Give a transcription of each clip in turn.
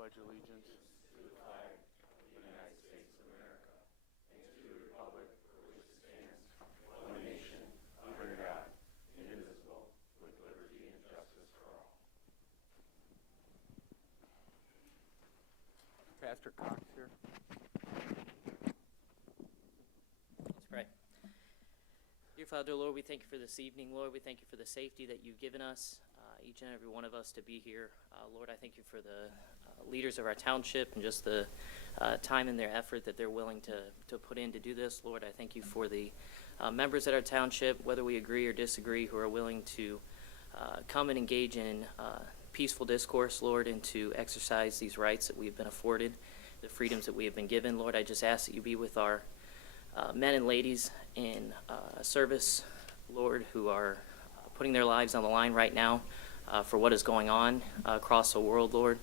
pledge allegiance to the flag of the United States of America and to the republic for which it stands, one nation, under God, indivisible, with liberty and justice for all. Pastor Cox here. Let's pray. Dear Father, Lord, we thank you for this evening. Lord, we thank you for the safety that you've given us, each and every one of us, to be here. Lord, I thank you for the leaders of our township and just the time and their effort that they're willing to put in to do this. Lord, I thank you for the members at our township, whether we agree or disagree, who are willing to come and engage in peaceful discourse, Lord, and to exercise these rights that we have been afforded, the freedoms that we have been given. Lord, I just ask that you be with our men and ladies in service, Lord, who are putting their lives on the line right now for what is going on across the world, Lord.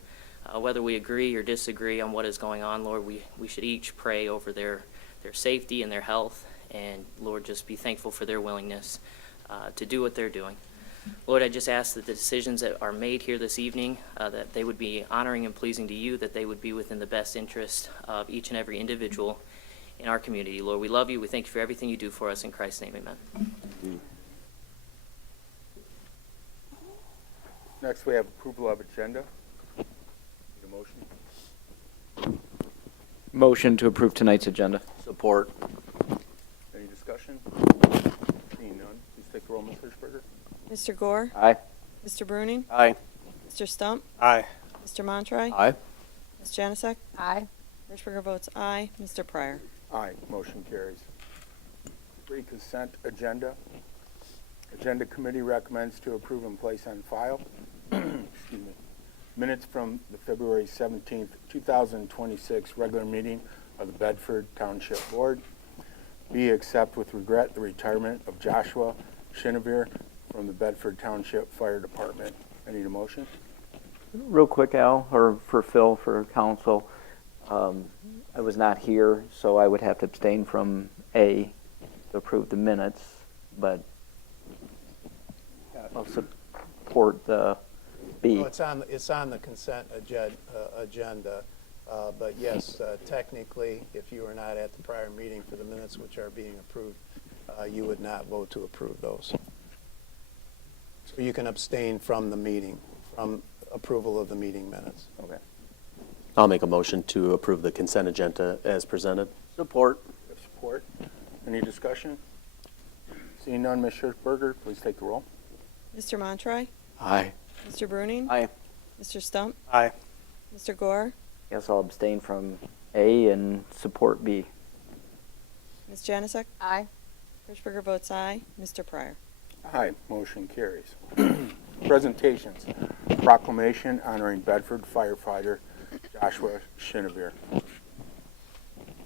Whether we agree or disagree on what is going on, Lord, we should each pray over their safety and their health, and, Lord, just be thankful for their willingness to do what they're doing. Lord, I just ask that the decisions that are made here this evening, that they would be honoring and pleasing to you, that they would be within the best interest of each and every individual in our community. Lord, we love you. We thank you for everything you do for us. In Christ's name, amen. Next, we have approval of agenda. Need a motion? Motion to approve tonight's agenda. Support. Any discussion? Seeing none, please take the roll, Ms. Hirschberger. Mr. Gore? Aye. Mr. Bruning? Aye. Mr. Stump? Aye. Mr. Montroy? Aye. Ms. Janasek? Aye. Hirschberger votes aye. Mr. Pryor? Aye, motion carries. 3, consent agenda. Agenda committee recommends to approve and place on file excuse me, minutes from the February 17th, 2026 regular meeting of the Bedford Township Board. B, accept with regret the retirement of Joshua Shinevere from the Bedford Township Fire Department. I need a motion. Real quick, Al, or for Phil, for council. I was not here, so I would have to abstain from A to approve the minutes, but I'll support the B. No, it's on the consent agenda, but yes, technically, if you were not at the prior meeting for the minutes which are being approved, you would not vote to approve those. So you can abstain from the meeting, from approval of the meeting minutes. Okay. I'll make a motion to approve the consent agenda as presented. Support. Support. Any discussion? Seeing none, Ms. Hirschberger, please take the roll. Mr. Montroy? Aye. Mr. Bruning? Aye. Mr. Stump? Aye. Mr. Gore? Guess I'll abstain from A and support B. Ms. Janasek? Aye. Hirschberger votes aye. Mr. Pryor? Aye, motion carries. Presentations. Proclamation honoring Bedford firefighter Joshua Shinevere.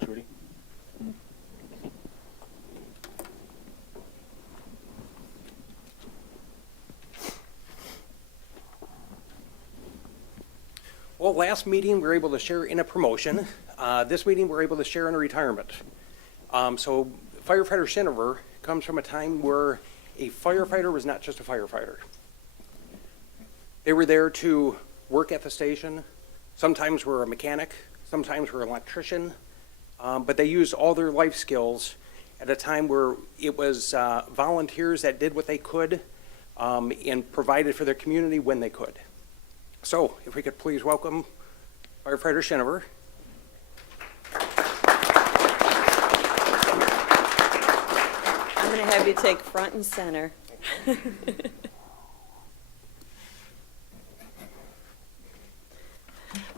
Judy? Well, last meeting, we were able to share in a promotion. This meeting, we're able to share in a retirement. So firefighter Shinevere comes from a time where a firefighter was not just a firefighter. They were there to work at the station. Sometimes were a mechanic, sometimes were an electrician, but they used all their life skills at a time where it was volunteers that did what they could and provided for their community when they could. So, if we could please welcome firefighter Shinevere. I'm going to have you take front and center.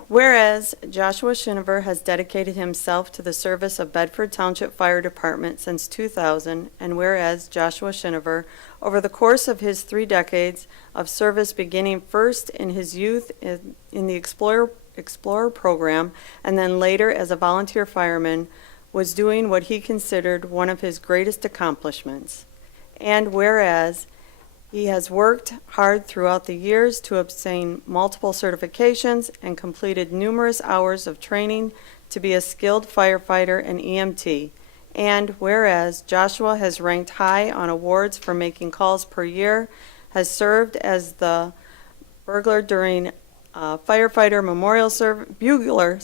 Whereas Joshua Shinevere has dedicated himself to the service of Bedford Township Fire Department since 2000, and whereas Joshua Shinevere, over the course of his 3 decades of service, beginning first in his youth in the Explorer program, and then later as a volunteer fireman, was doing what he considered one of his greatest accomplishments. And whereas he has worked hard throughout the years to obtain multiple certifications and completed numerous hours of training to be a skilled firefighter and EMT. And whereas Joshua has ranked high on awards for making calls per year, has served as the burglar during firefighter bugler,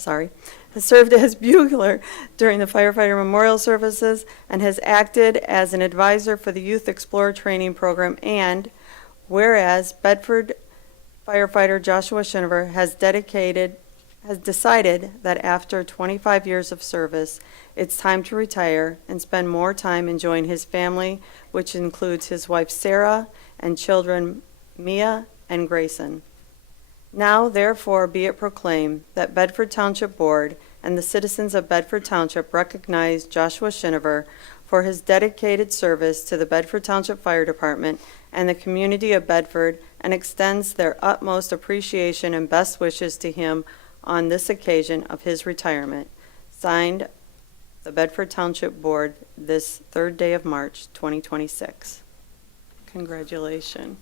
has served as bugler during the firefighter memorial services and has acted as an advisor for the Youth Explorer Training Program. And whereas Bedford firefighter Joshua Schinover has decided that after 25 years of service, it's time to retire and spend more time enjoying his family, which includes his wife Sarah and children Mia and Grayson. Now, therefore, be it proclaimed that Bedford Township Board and the citizens of Bedford Township recognize Joshua Schinover for his dedicated service to the Bedford Township Fire Department and the community of Bedford, and extends their utmost appreciation and best wishes to him on this occasion of his retirement. Signed, the Bedford Township Board, this 3rd day of March, 2026. Congratulations.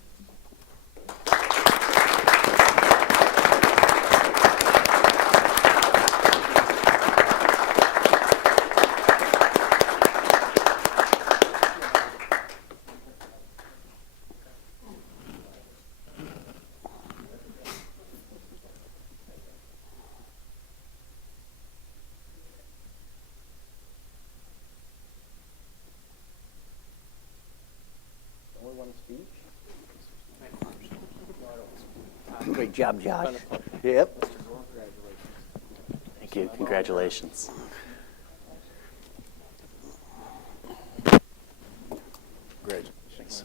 Great job, Josh. Yep. Thank you. Congratulations. Congratulations.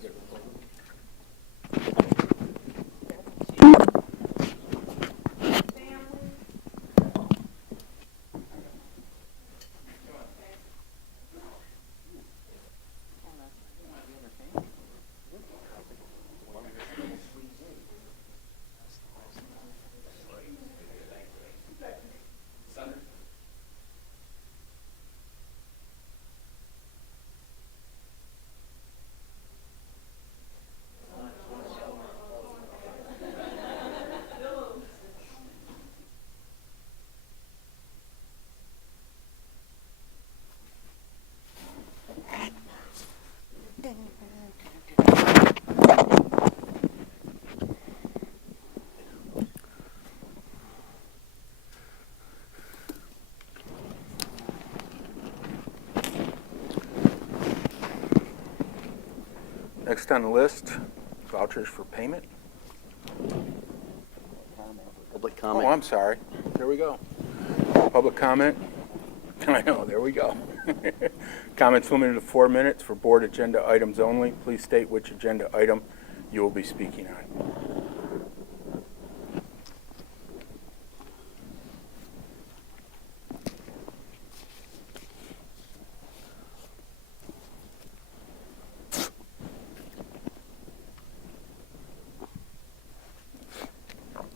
Next on the list, vouchers for payment. Public Oh, comment. I'm sorry. There we go. Public comment. I know, there we go. Comments limited to 4 minutes for board agenda items only. Please state which agenda item you will be speaking on.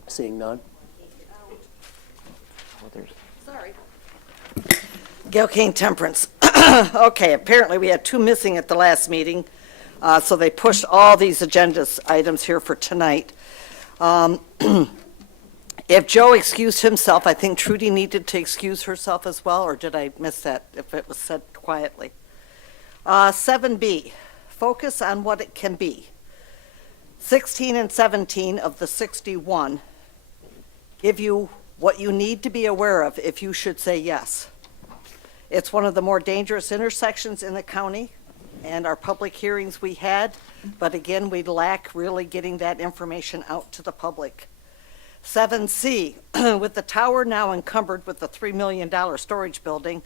Seeing none? Sorry. Gail Kane Temperance. Okay, apparently we had 2 missing at the last meeting, so they pushed all these agenda items here for tonight. If Joe excused himself, I think Trudy needed to excuse herself as well, or did I miss that, if it was said quietly? 7B, focus on what it can be. 16 and 17 of the 61 give you what you need to be aware of if you should say yes. It's one of the more dangerous intersections in the county, and our public hearings we had, but again, we lack really getting that information out to the public. 7C, with the tower now encumbered with the $3 million storage building,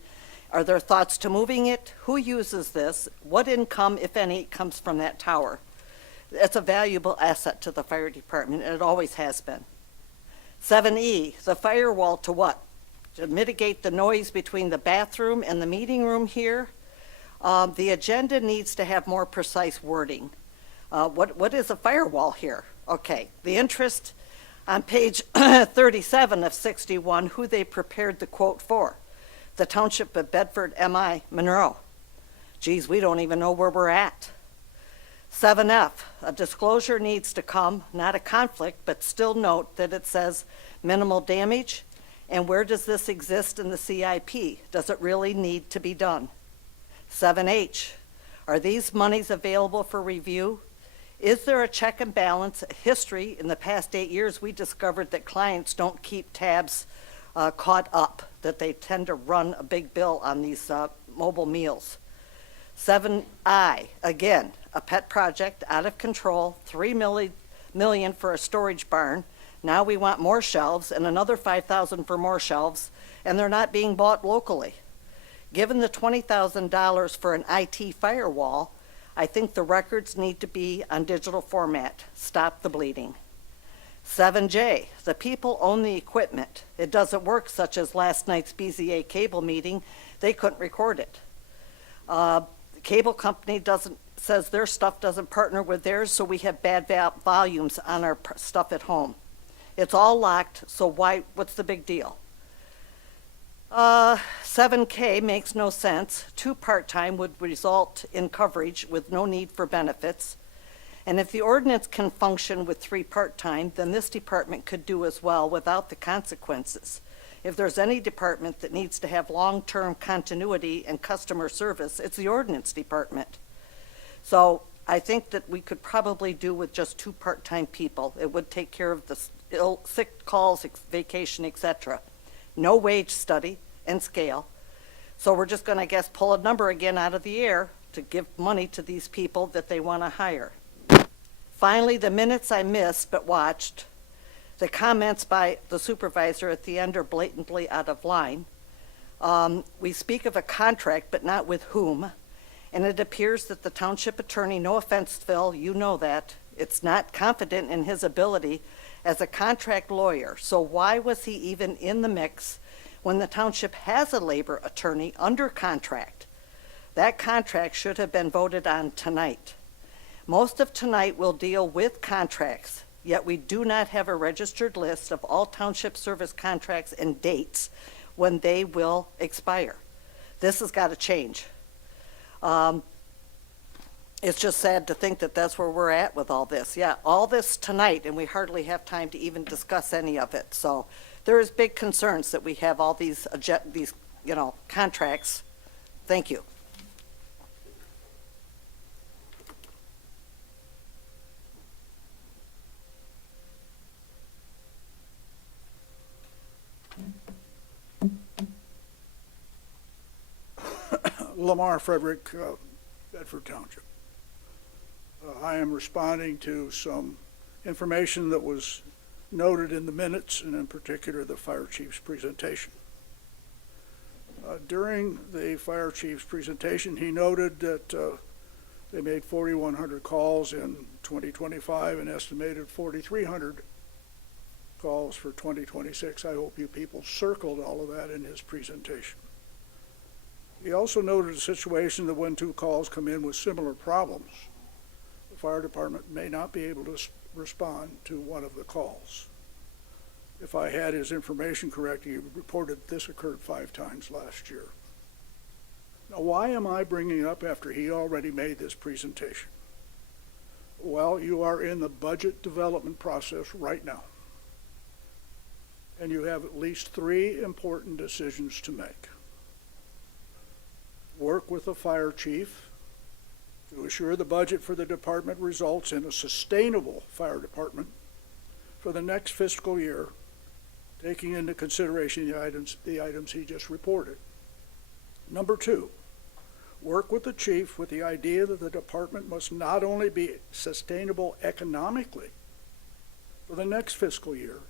are there thoughts to moving it? Who uses this? What income, if any, comes from that tower? It's a valuable asset to the fire department, and it always has been. 7E, the firewall to what? To mitigate the noise between the bathroom and the meeting room here. The agenda needs to have more precise wording. What is a firewall here? Okay, the interest on page 37 of 61, who they prepared the quote for. The Township of Bedford, M.I. Monroe. Geez, we don't even know where we're at. 7F, a disclosure needs to come, not a conflict, but still note that it says minimal damage, and where does this exist in the CIP? Does it really need to be done? 7H, are these monies available for review? Is there a check and balance history? In the past 8 years, we discovered that clients don't keep tabs caught up, that they tend to run a big bill on these mobile meals. 7I, again, a pet project, out of control, $3 million for a storage barn. Now we want more shelves and another $5,000 for more shelves, and they're not being bought locally. Given the $20,000 for an IT firewall, I think the records need to be on digital format. Stop the bleeding. 7J, the people own the equipment. It doesn't work, such as last night's BZA cable meeting. They couldn't record it. The cable company says their stuff doesn't partner with theirs, so we have bad volumes on our stuff at home. It's all locked, so what's the big deal? 7K makes no sense. 2 part-time would result in coverage with no need for benefits. And if the ordinance can function with 3 part-time, then this department could do as well without the consequences. If there's any department that needs to have long-term continuity and customer service, it's the ordinance department. So I think that we could probably do with just 2 part-time people. It would take care of the sick calls, vacation, etc. No wage study and scale. So we're just going to, I guess, pull a number again out of the air to give money to these people that they want to hire. Finally, the minutes I missed but watched, the comments by the supervisor at the end are blatantly out of line. We speak of a contract, but not with whom. And it appears that the township attorney, no offense, Phil, you know that, it's not confident in his ability as a contract lawyer. So why was he even in the mix when the township has a labor attorney under contract? That contract should have been voted on tonight. Most of tonight will deal with contracts, yet we do not have a registered list of all township service contracts and dates when they will expire. This has got to change. It's just sad to think that that's where we're at with all this. Yeah, all this tonight, and we hardly have time to even discuss any of it. So there is big concerns that we have all these contracts. Thank you. Lamar Frederick, Bedford Township. I am responding to some information that was noted in the minutes, and in particular the fire chief's presentation. During the fire chief's presentation, he noted that they made 4,100 calls in 2025 and estimated 4,300 calls for 2026. I hope you people circled all of that in his presentation. He also noted a situation that when 2 calls come in with similar problems, the fire department may not be able to respond to one of the calls. If I had his information correct, he reported this occurred 5 times last year. Now, why am I bringing it up after he already made this presentation? Well, you are in the budget development process right now, and you have at least 3 important decisions to make. Work with the fire chief to assure the budget for the department results in a sustainable fire department for the next fiscal year, taking into consideration the items he just reported. Number 2, work with the chief with the idea that the department must not only be sustainable economically for the next fiscal year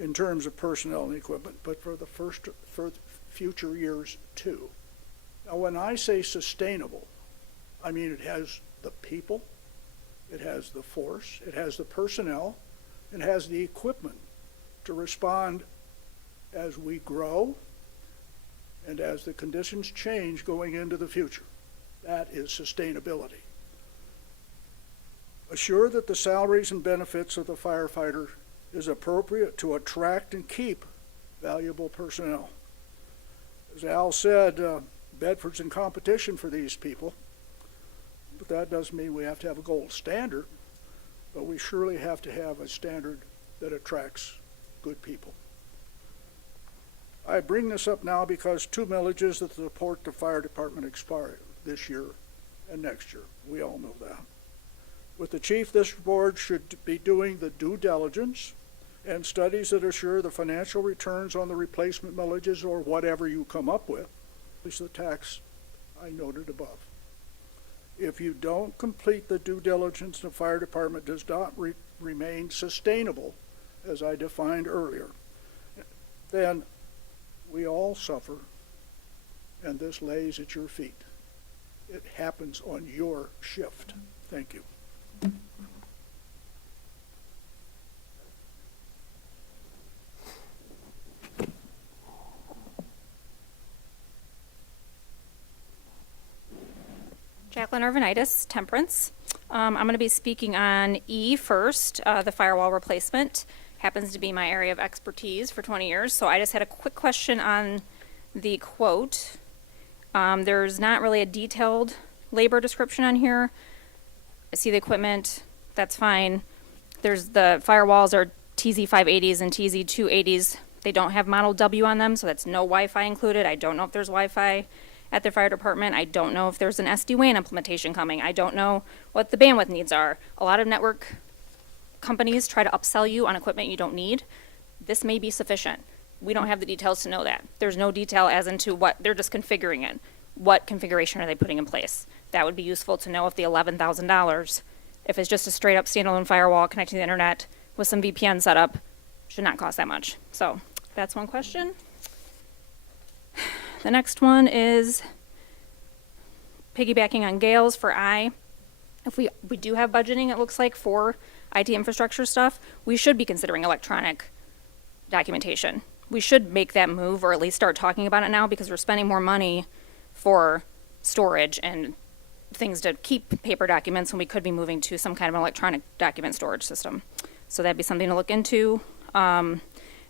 in terms of personnel and equipment, but for future years too. Now, when I say sustainable, I mean it has the people, it has the force, it has the personnel, it has the equipment to respond as we grow and as the conditions change going into the future. That is sustainability. Assure that the salaries and benefits of the firefighter is appropriate to attract and keep valuable personnel. As Al said, Bedford's in competition for these people, but that doesn't mean we have to have a gold standard, but we surely have to have a standard that attracts good people. I bring this up now because 2 millages that support the fire department expire this year and next year. We all know that. With the chief, this board should be doing the due diligence and studies that assure the financial returns on the replacement millages or whatever you come up with, at least the tax I noted above. If you don't complete the due diligence, the fire department does not remain sustainable, as I defined earlier, then we all suffer, and this lays at your feet. It happens on your shift. Thank you. Jacqueline Irvinitis, Temperance. I'm going to be speaking on E first, the firewall replacement. Happens to be my area of expertise for 20 years. So I just had a quick question on the quote. There's not really a detailed labor description on here. I see the equipment, that's fine. There's the firewalls are TZ580s and TZ280s. They don't have model W on them, so that's no Wi-Fi included. I don't know if there's Wi-Fi at the fire department. I don't know if there's an SD-WAN implementation coming. I don't know what the bandwidth needs are. A lot of network companies try to upsell you on equipment you don't need. This may be sufficient. We don't have the details to know that. There's no detail as into what they're just configuring it. What configuration are they putting in place? That would be useful to know if the $11,000, if it's just a straight up standalone firewall connecting to the internet with some VPN setup, should not cost that much. So that's one question. The next one is piggybacking on Gail's for I. If we do have budgeting, it looks like, for IT infrastructure stuff, we should be considering electronic documentation. We should make that move, or at least start talking about it now, because we're spending more money for storage and things to keep paper documents when we could be moving to some kind of electronic document storage system. So that'd be something to look into. As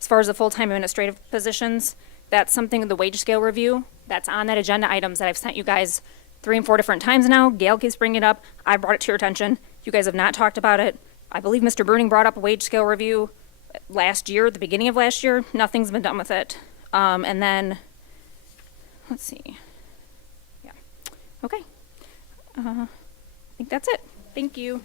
far as the full-time administrative positions, that's something in the wage scale review that's on that agenda items that I've sent you guys 3 and 4 different times now. Gail keeps bringing it up. I brought it to your attention. You guys have not talked about it. I believe Mr. Bruning brought up a wage scale review last year, the beginning of last year. Nothing's been done with it. And then, let's see. Yeah. Okay. I think that's it. Thank you.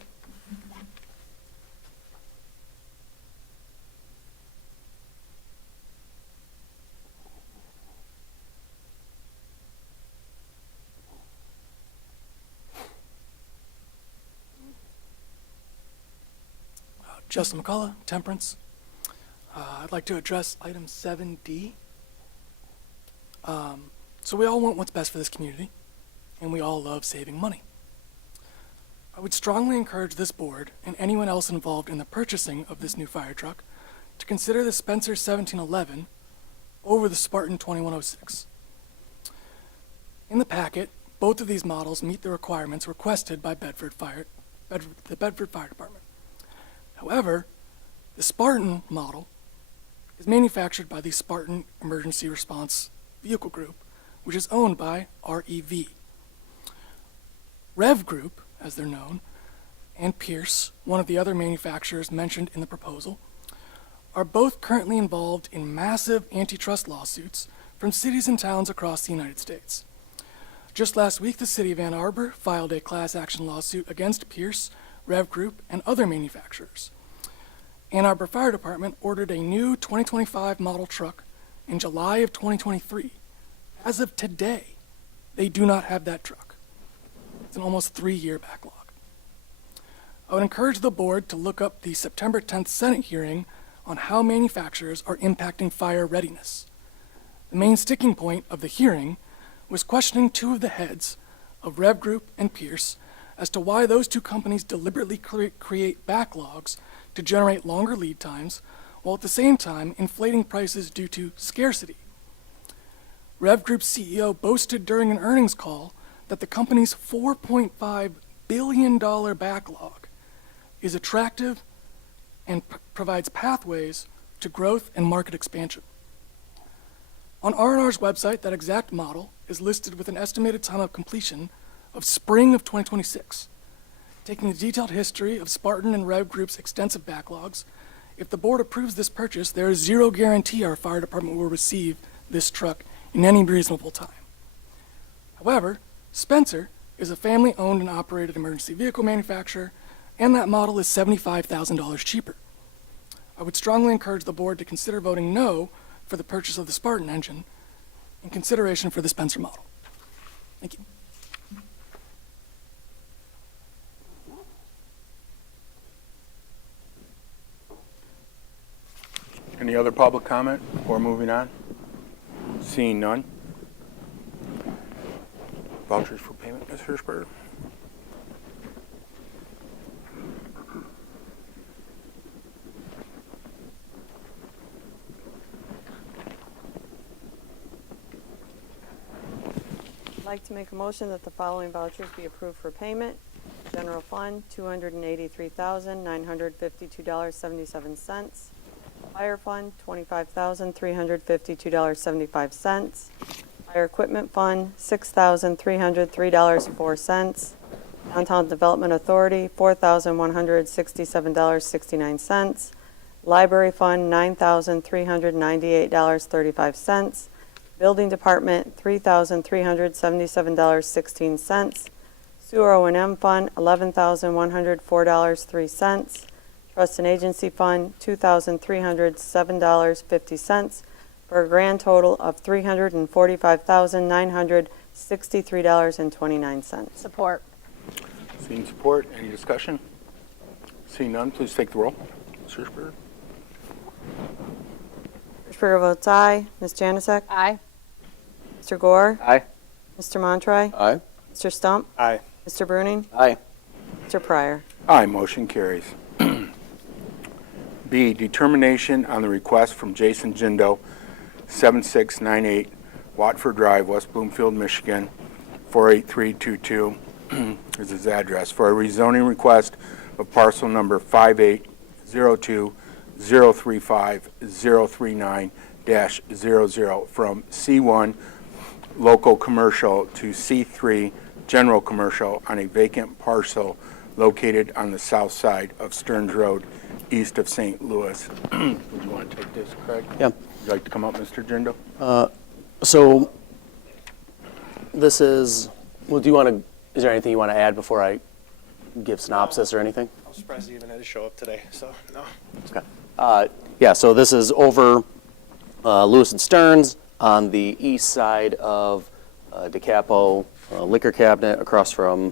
Justin McCullough, Temperance. I'd like to address item 7D. So we all want what's best for this community, and we all love saving money. I would strongly encourage this board and anyone else involved in the purchasing of this new fire truck to consider the Spencer 1711 over the Spartan 2106. In the packet, both of these models meet the requirements requested by the Bedford Fire Department. However, the Spartan model is manufactured by the Spartan Emergency Response Vehicle Group, which is owned by REV. Rev Group, as they're known, and Pierce, one of the other manufacturers mentioned in the proposal, are both currently involved in massive antitrust lawsuits from cities and towns across the United States. Just last week, the city of Ann Arbor filed a class action lawsuit against Pierce, Rev Group, and other manufacturers. Ann Arbor Fire Department ordered a new 2025 model truck in July of 2023. As of today, they do not have that truck. It's an almost 3-year backlog. I would encourage the board to look up the September 10th Senate hearing on how manufacturers are impacting fire readiness. The main sticking point of the hearing was questioning 2 of the heads of Rev Group and Pierce as to why those 2 companies deliberately create backlogs to generate longer lead times, while at the same time inflating prices due to scarcity. Rev Group's CEO boasted during an earnings call that the company's $4.5 billion backlog is attractive and provides pathways to growth and market expansion. On R&R's website, that exact model is listed with an estimated time of completion of spring of 2026. Taking the detailed history of Spartan and Rev Group's extensive backlogs, if the board approves this purchase, there is zero guarantee our fire department will receive this truck in any reasonable time. However, Spencer is a family-owned and operated emergency vehicle manufacturer and that model is $75,000 cheaper. I would strongly encourage the board to consider voting no for the purchase of the Spartan engine in consideration for the Spencer model. Thank you. Any other public comment before moving on? Seeing none. Vouchers for payment, Ms. Hirschberger? I'd like to make a motion that the following vouchers be approved for payment. General Fund, $283,952.77. Fire Fund, $25,352.75. Fire Equipment Fund, $6,303.04. Downtown Development Authority, $4,167.69. Library Fund, $9,398.35. Building Department, $3,377.16. Sewer O&M Fund, $11,104.03. Trust and Agency Fund, $2,307.50, for a grand total of $345,963.29. Support. Seeing support, any discussion? Seeing none, please take the roll. Ms. Hirschberger? Hirschberger votes aye. Ms. Janusik? Aye. Mr. Gore? Aye. Mr. Montroy? Aye. Mr. Stump? Aye. Mr. Bruning? Aye. Mr. Pryor? Aye, motion carries. B, determination on the request from Jason Jindo, 7698 Watford Drive, West Bloomfield, Michigan, 48322 is his address, for a rezoning request of parcel number 5802-035-039-00 from C1 local commercial to C3 general commercial on a vacant parcel located on the south side of Stearns Road, east of St. Louis. Would you want to take this, Craig? Yeah. Would you like to come up, Mr. Jindo? So this is, well, do you want to, is there anything you want to add before I give synopsis or anything? I'm surprised he even had to show up today, so no. Okay. Yeah, so this is over Lewis and Stearns on the east side of DeCapo Liquor Cabinet across from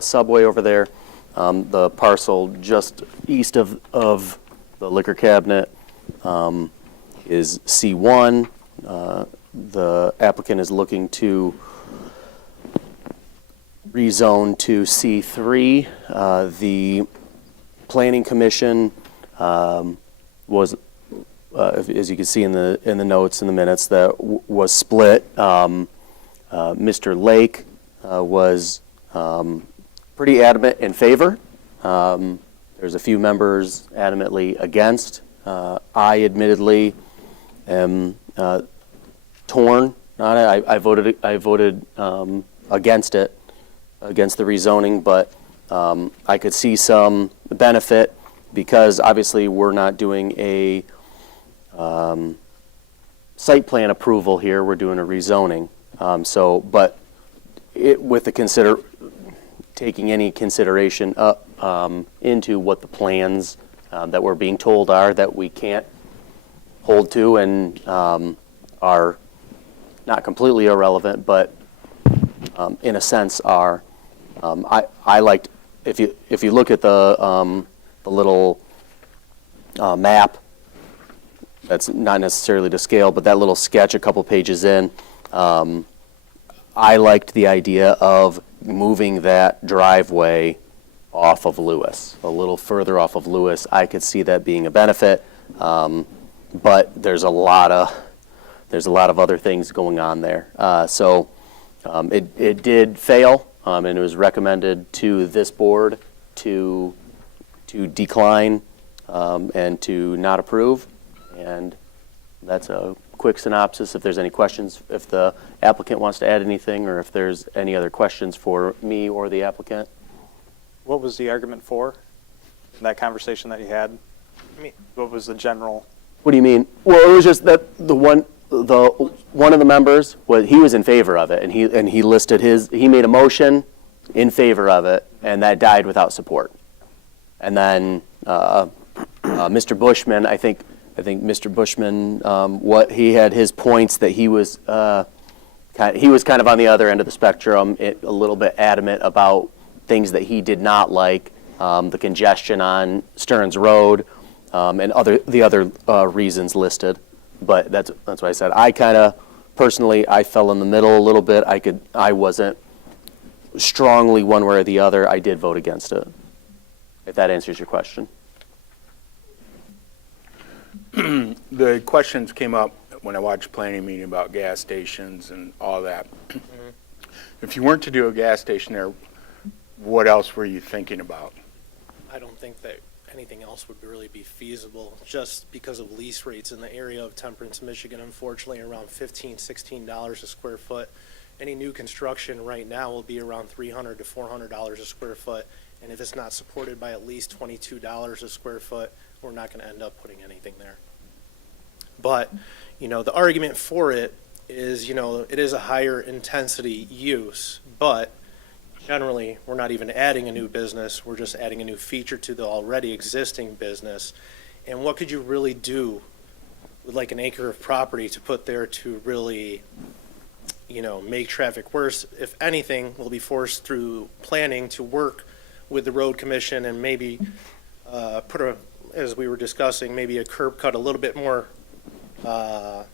Subway over there. The parcel just east of the Liquor Cabinet is C1. The applicant is looking to rezone to C3. The Planning Commission was, as you can see in the notes in the minutes, that was split. Mr. Lake was pretty adamant in favor. There's a few members adamantly against. I admittedly am torn on it. I voted against it, against the rezoning, but I could see some benefit because obviously we're not doing a site plan approval here. We're doing a rezoning. But with the taking any consideration up into what the plans that we're being told are that we can't hold to and are not completely irrelevant, but in a sense are. I liked, if you look at the little map, that's not necessarily to scale, but that little sketch a couple pages in, I liked the idea of moving that driveway off of Lewis, a little further off of Lewis. I could see that being a benefit, but there's a lot of other things going on there. It did fail, and it was recommended to this board to decline and to not approve. And that's a quick synopsis. If there's any questions, if the applicant wants to add anything, or if there's any other questions for me or the applicant. What was the argument for in that conversation that you had? I mean, what was the general? What do you mean? Well, it was just that one of the members he was in favor of it, and he listed he made a motion in favor of it, and that died without support. And then Mr. Bushman, I think Mr. Bushman, what he had his points that he was kind of on the other end of the spectrum, a little bit adamant about things that he did not like, the congestion on Stearns Road, and the other reasons listed. But that's why I said I kind of personally I fell in the middle a little bit. I wasn't strongly one way or the other. I did vote against it. If that answers your question. The questions came up when I watched planning meeting about gas stations and all that. If you weren't to do a gas station there, what else were you thinking about? I don't think that anything else would really be feasible, just because of lease rates in the area of Temperance, Michigan, unfortunately, around $15, $16 a square foot. Any new construction right now will be around $300 to $400 a square foot, and if it's not supported by at least $22 a square foot, we're not going to end up putting anything there. But, the argument for it is, it is a higher intensity use, but generally, we're not even adding a new business, we're just adding a new feature to the already existing business. And what could you really do with like an acre of property to put there to really, make traffic worse? If anything, we'll be forced through planning to work with the road commission and maybe put as we were discussing, maybe a curb cut a little bit more, trying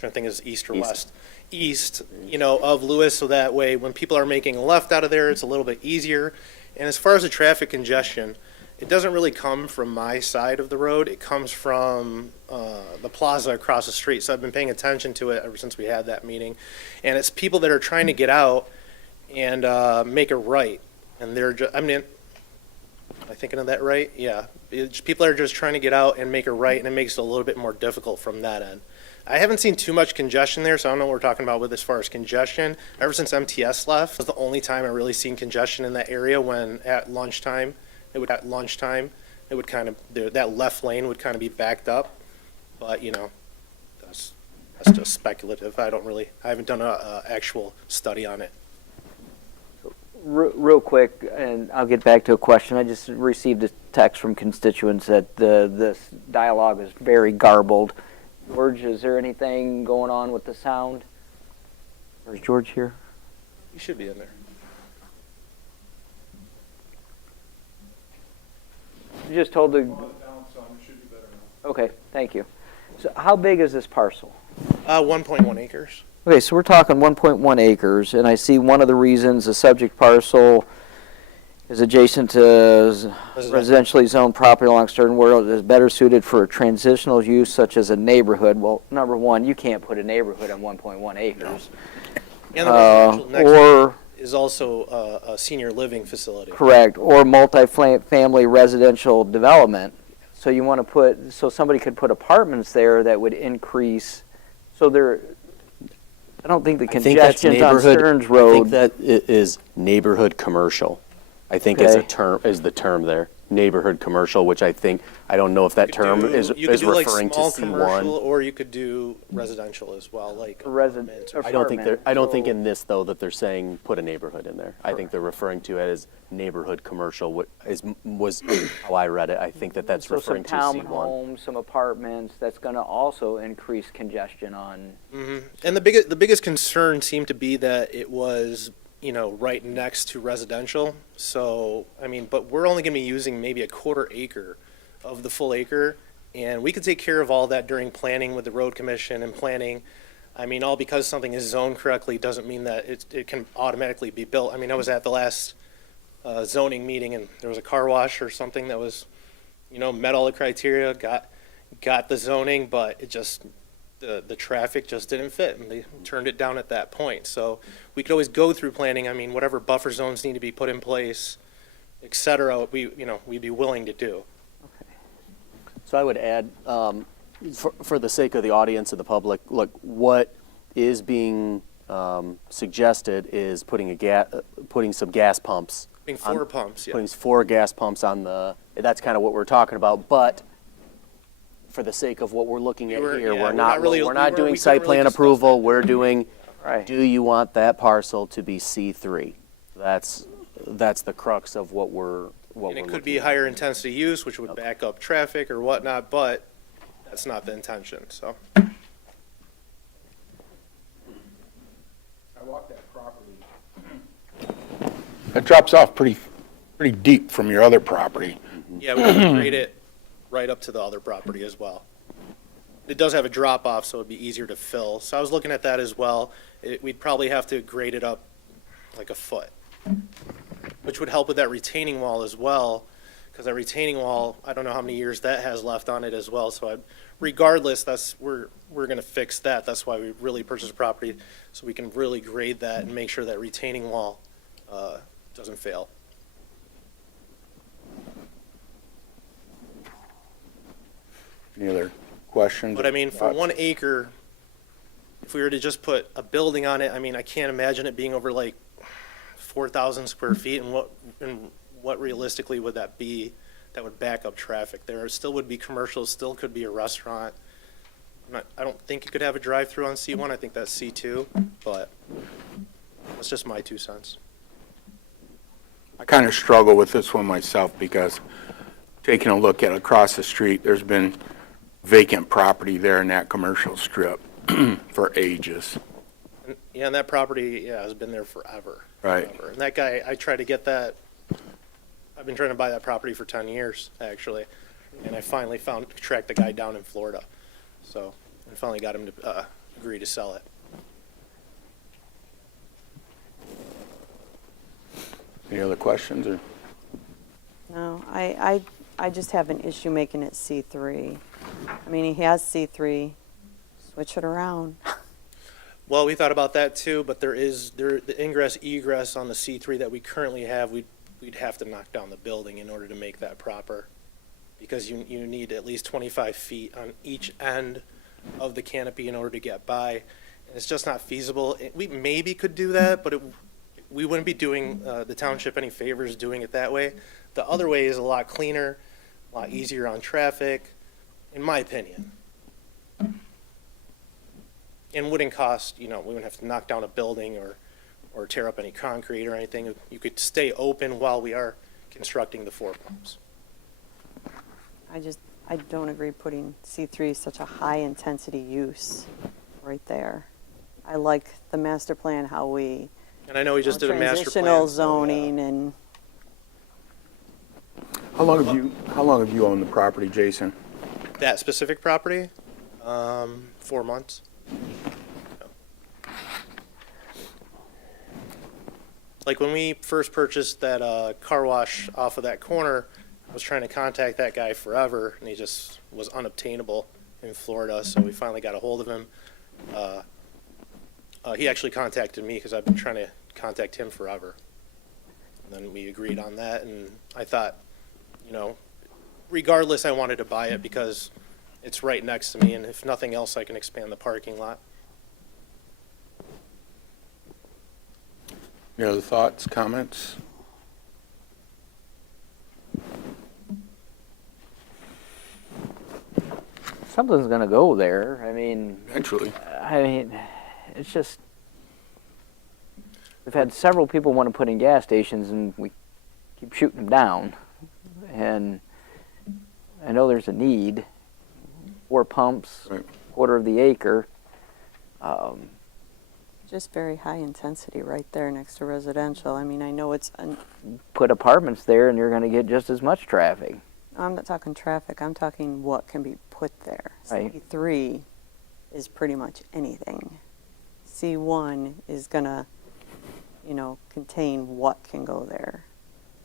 to think is east or west. East, of Lewis, so that way when people are making a left out of there, it's a little bit easier. And as far as the traffic congestion, it doesn't really come from my side of the road. It comes from the plaza across the street. So I've been paying attention to it ever since we had that meeting. And it's people that are trying to get out and make a right. And they're just, am I thinking of that right? Yeah. People are just trying to get out and make a right, and it makes it a little bit more difficult from that end. I haven't seen too much congestion there, so I don't know what we're talking about with as far as congestion. Ever since MTS left, it was the only time I really seen congestion in that area when at lunchtime, it would kind of, that left lane would kind of be backed up. But, that's just speculative. I haven't done a actual study on it. Real quick, and I'll get back to a question. I just received a text from constituents that this dialogue is very garbled. George, is there anything going on with the sound? Or is George here? You should be in there. You just told the... Okay, thank you. So how big is this parcel? 1.1 acres. Okay, so we're talking 1.1 acres, and I see one of the reasons the subject parcel is adjacent to residentially zoned property along Stern World is better suited for a transitional use such as a neighborhood. Well, number one, you can't put a neighborhood on 1.1 acres. And the residential next is also a senior living facility. Correct, or multi-family residential development. So you want to so somebody could put apartments there that would increase, I don't think the congestion on Stearns Road. I think that is neighborhood commercial. I think is the term there, neighborhood commercial, which I don't know if that term is referring to C1. Commercial, or you could do residential as well, like I don't think in this though that they're saying put a neighborhood in there. I think they're referring to it as neighborhood commercial. Was how I read it. I think that's referring to C1. Some townhomes, some apartments. That's going to also increase congestion on. Mm-hmm. And the biggest concern seemed to be that it was, right next to residential. So, but we're only going to be using maybe a quarter acre of the full acre, and we could take care of all that during planning with the road commission and planning. All because something is zoned correctly doesn't mean that it can automatically be built. I was at the last zoning meeting, and there was a car wash or something that was, met all the criteria, got the zoning, but it just, the traffic just didn't fit, and they turned it down at that point. So we could always go through planning. Whatever buffer zones need to be put in place, et cetera, we'd be willing to do. Okay. So I would add, for the sake of the audience and the public, look, what is being suggested is putting some gas pumps. Putting four pumps, yeah. Putting 4 gas pumps on that's kind of what we're talking about, but for the sake of what we're looking at here, we're not doing site plan approval. We're doing, do you want that parcel to be C3? That's that's the crux of what we're And it could be higher intensity use, which would back up traffic or whatnot, but that's not the intention, so. I walked that property. It drops off pretty deep from your other property. Yeah, we can grade it right up to the other property as well. It does have a drop off, so it'd be easier to fill. So I was looking at that as well. We'd probably have to grade it up like a foot, which would help with that retaining wall as well, because that retaining wall, I don't know how many years that has left on it as well. So regardless, we're going to fix that. That's why we really purchased the property, so we can really grade that and make sure that retaining wall doesn't fail. Any other questions? But I mean, for thoughts? 1 acre, if we were to just put a building on it, I mean, I can't imagine it being over like 4,000 square feet, and what realistically would that be that would back up traffic? There still would be commercial, still could be a restaurant. I don't think you could have a drive-through on C1. I think that's C2, but that's just my 2 cents. I kind of struggle with this one myself because taking a look at across the street, there's been vacant property there in that commercial strip for ages. Yeah, and that property, has been there forever. Right. Forever. And that guy, I tried to get that, I've been trying to buy that property for 10 years, actually. And I finally tracked the guy down in Florida. So, I finally got him to agree to sell it. Any other questions or? No, I just have an issue making it C3. I mean, he has C3, switch it around. Well, we thought about that too, but the ingress egress on the C3 that we currently have, we'd have to knock down the building in order to make that proper. Because you need at least 25 feet on each end of the canopy in order to get by. And it's just not feasible. We maybe could do that, but we wouldn't be doing the township any favors doing it that way. The other way is a lot cleaner, a lot easier on traffic, in my opinion. And wouldn't cost, we wouldn't have to knock down a building or tear up any concrete or anything. You could stay open while we are constructing the 4 pumps. I don't agree putting C3 such a high intensity use right there. I like the master plan, how we, And I know we just did a master plan. transitional zoning and How long have you owned the property, Jason? That specific property, 4 months. Like when we first purchased that car wash off of that corner, I was trying to contact that guy forever, and he just was unobtainable in Florida, so we finally got a hold of him. He actually contacted me because I've been trying to contact him forever. And then we agreed on that, and I thought, regardless, I wanted to buy it because it's right next to me, and if nothing else, I can expand the parking lot. Any other thoughts, comments? Something's gonna go there. I mean, Eventually. It's just, we've had several people want to put in gas stations and we keep shooting them down. And I know there's a need. 4 pumps, Right. quarter of the acre. just very high intensity right there next to residential. I mean, I know it's, Put apartments there and you're gonna get just as much traffic. I'm not talking traffic, I'm talking what can be put there. Right. C3 is pretty much anything. C1 is gonna, contain what can go there.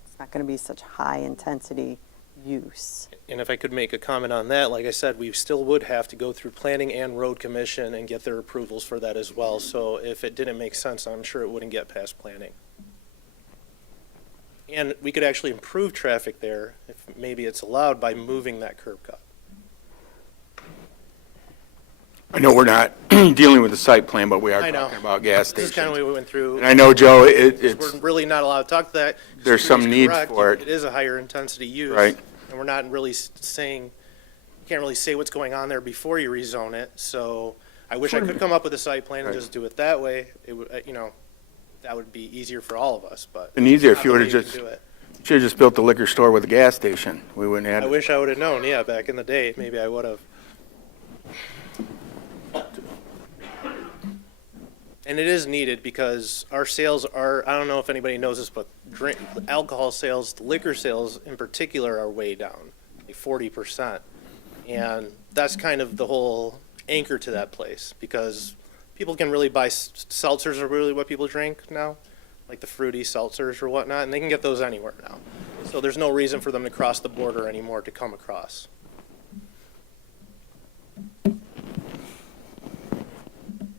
It's not gonna be such high intensity use. And if I could make a comment on that, like I said, we still would have to go through planning and road commission and get their approvals for that as well. So if it didn't make sense, I'm sure it wouldn't get past planning. And we could actually improve traffic there if maybe it's allowed by moving that curb cut. I know we're not dealing with the site plan, but we are I know. talking about gas This is kind of stations. what we went through. And I know, Joe, it's, We're really not allowed to talk to that. There's some Stuart's need correct. for it. It is a higher intensity use. Right. And we're not really saying, you can't really say what's going on there before you rezone it. So I wish I could come up with a site plan and Right. just do it that way. It would, that would be easier for all of us, but. And easier if not you the would've way just- can do it. Should've just built the liquor store with a gas station. We wouldn't have. I wish I would have known, yeah, back in the day, maybe I would have. And it is needed because our sales are, I don't know if anybody knows this, but alcohol sales, liquor sales in particular are way down, like 40%. And that's kind of the whole anchor to that place because people can really buy seltzers are really what people drink now, like the fruity seltzers or whatnot, and they can get those anywhere now. So there's no reason for them to cross the border anymore to come across.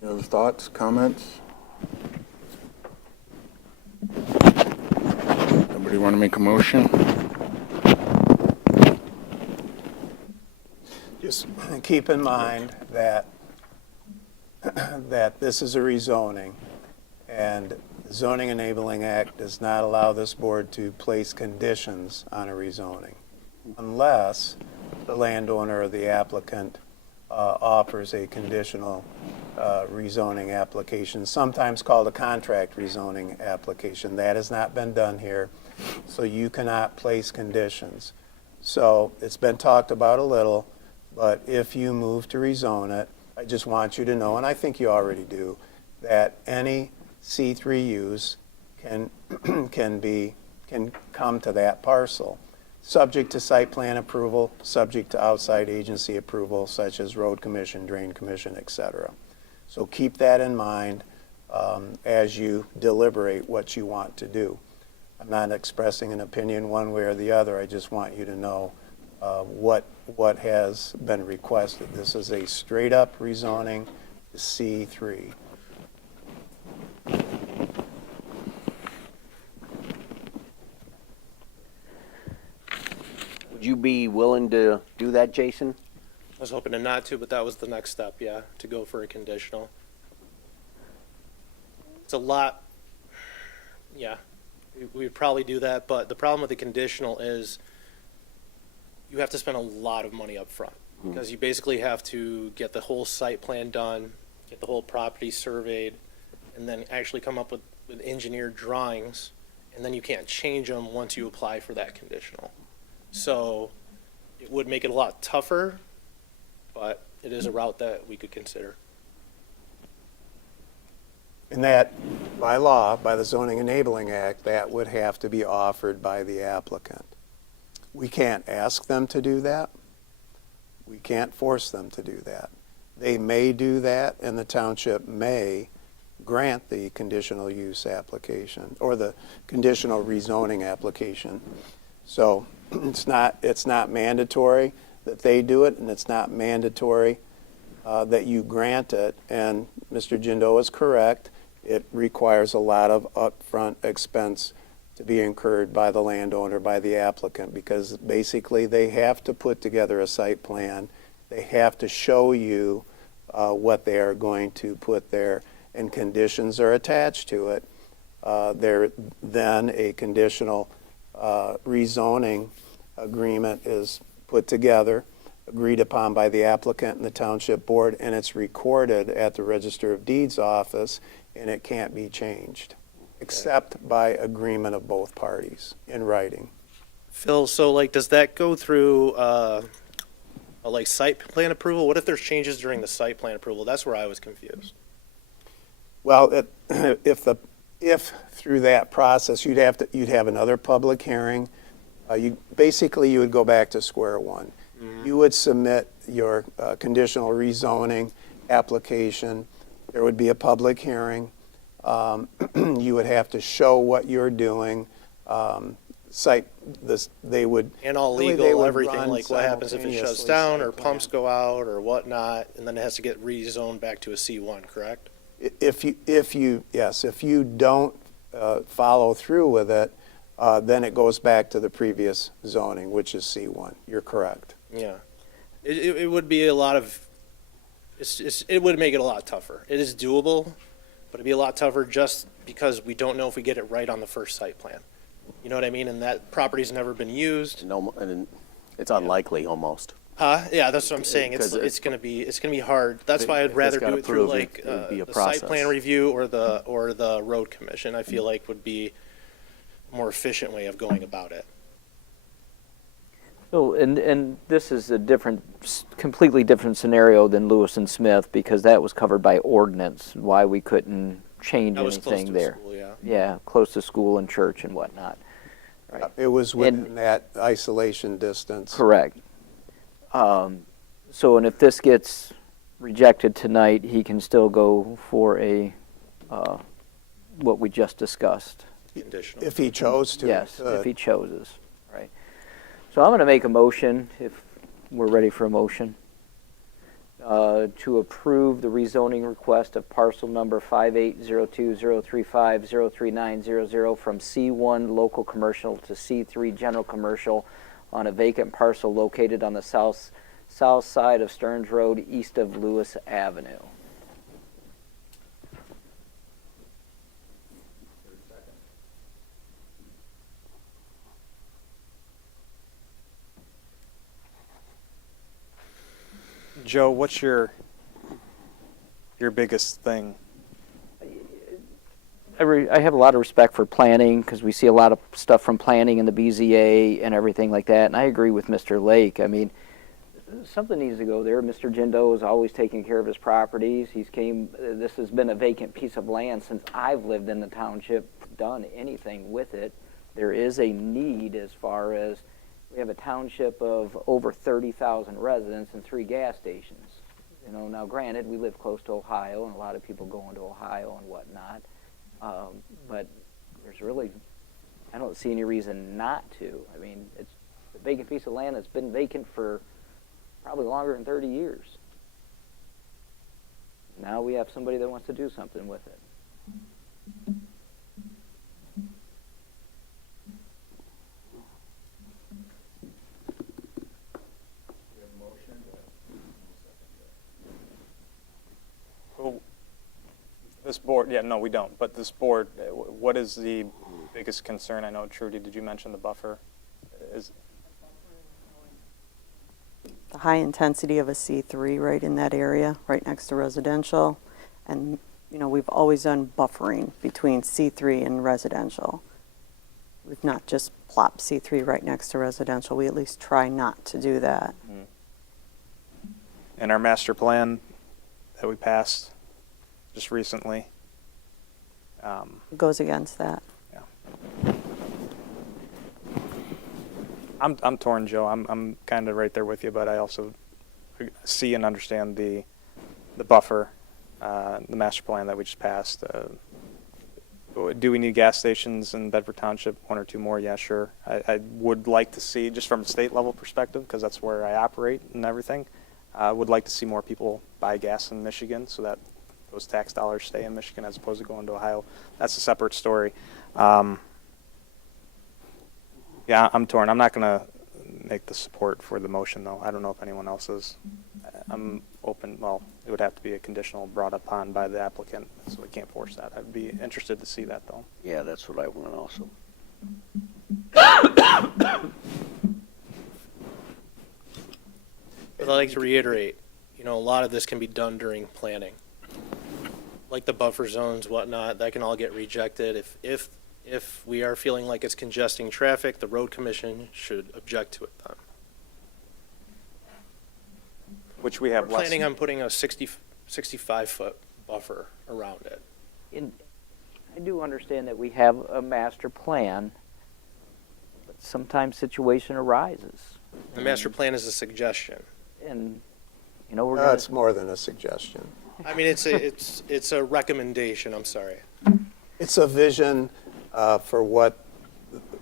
Any other thoughts, comments? Somebody want to make a motion? Just keep in mind that, that this is a rezoning, and the Zoning Enabling Act does not allow this board to place conditions on a rezoning unless the landowner or the applicant offers a conditional rezoning application, sometimes called a contract rezoning application. That has not been done here, so you cannot place conditions. So it's been talked about a little, but if you move to rezone it, I just want you to know, and I think you already do, that any C3 use can come to that parcel, subject to site plan approval, subject to outside agency approval, such as road commission, drain commission, etc. So keep that in mind as you deliberate what you want to do. I'm not expressing an opinion one way or the other. I just want you to know what has been requested. This is a straight-up rezoning to C3. Would you be willing to do that, Jason? I was hoping to not to, but that was the next step, yeah, to go for a conditional. It's a lot, yeah, we would probably do that, but the problem with the conditional is you have to spend a lot of money up front because you basically have to get the whole site plan done, get the whole property surveyed, and then actually come up with engineered drawings, and then you can't change them once you apply for that conditional. So it would make it a lot tougher, but it is a route that we could consider. And that, by law, by the Zoning Enabling Act, that would have to be offered by the applicant. We can't ask them to do that. We can't force them to do that. They may do that, and the township may grant the conditional use application or the conditional rezoning application. So it's not mandatory that they do it, and it's not mandatory that you grant it. And Mr. Jindo is correct. It requires a lot of upfront expense to be incurred by the landowner, by the applicant, because basically they have to put together a site plan. They have to show you what they are going to put there, and conditions are attached to it. Then a conditional rezoning agreement is put together, agreed upon by the applicant and the township board, and it's recorded at the Register of Deeds office, and it can't be changed, except by agreement of both parties in writing. Phil, so like, does that go through like site plan approval? What if there's changes during the site plan approval? That's where I was confused. Well, if through that process you'd have another public hearing, you would go back to square one. You would submit your conditional rezoning application. There would be a public hearing. You would have to show what you're doing. They would. And all really, legal, they would everything, run like what happens if it shuts simultaneously down or site plan. pumps go out or whatnot, and then it has to get rezoned back to a C1, correct? If you don't follow through with it, then it goes back to the previous zoning, which is C1. You're correct. Yeah. It would be a lot of, it would make it a lot tougher. It is doable, but it'd be a lot tougher just because we don't know if we get it right on the first site plan. You know what I mean? And that property's never been used. And it's unlikely almost. Yeah, that's what I'm saying. It's 'Cause it's gonna be hard. That's why I'd if rather this got do it through approved, like it would be a the site plan process. review or the road commission. I feel like would be a more efficient way of going about it. So, and this is a completely different scenario than Lewis and Smith, because that was covered by ordinance, why we couldn't change That was close anything to a there. school, yeah. Yeah, close to school and church and whatnot. Right. It was within that isolation distance. Correct. So, and if this gets rejected tonight, he can still go for what we just discussed. Conditional. If he chose to. Yes, if he chooses, right. So I'm going to make a motion, if we're ready for a motion, to approve the rezoning request of parcel number 580203503900 from C1 local commercial to C3 general commercial on a vacant parcel located on the south side of Stearns Road, east of Lewis Avenue. Joe, what's your biggest thing? I have a lot of respect for planning, because we see a lot of stuff from planning and the BZA and everything like that, and I agree with Mr. Lake. I mean, something needs to go there. Mr. Jindo is always taking care of his properties. This has been a vacant piece of land since I've lived in the township, done anything with it. There is a need as far as, we have a township of over 30,000 residents and 3 gas stations. You know, now granted, we live close to Ohio, and a lot of people go into Ohio and whatnot. But there's really, I don't see any reason not to. I mean, it's a vacant piece of land that's been vacant for probably longer than 30 years. Now we have somebody that wants to do something with it. Well, this board, yeah, no, we don't. But this board, what is the biggest concern? I know, Trudy, did you mention the buffer? The high intensity of a C3 right in that area, right next to residential. And, you know, we've always done buffering between C3 and residential. We've not just plopped C3 right next to residential. We at least try not to do that. And our master plan that we passed just recently. It goes against that. Yeah. I'm torn, Joe. I'm kind of right there with you, but I also see and understand the buffer, the master plan that we just passed. Do we need gas stations in Bedford Township? 1 or 2 more? Yeah, sure. I would like to see, just from a state level perspective, because that's where I operate and everything, I would like to see more people buy gas in Michigan so that those tax dollars stay in Michigan as opposed to going to Ohio. That's a separate story. Yeah, I'm torn. I'm not going to make the support for the motion, though. I don't know if anyone else is. I'm open. Well, it would have to be a conditional brought upon by the applicant, so we can't force that. I'd be interested to see that, though. Yeah, that's what I want also. But I'd like to reiterate, you know, a lot of this can be done during planning. Like the buffer zones, whatnot, that can all get rejected. If we are feeling like it's congesting traffic, the road commission should object to it then. Which we have We're less. planning on putting a 65-foot buffer around it. I do understand that we have a master plan, but sometimes situation arises. The master plan is a suggestion. And, you know, we're going It's more than a suggestion. I mean, it's a recommendation, I'm sorry. It's a vision for what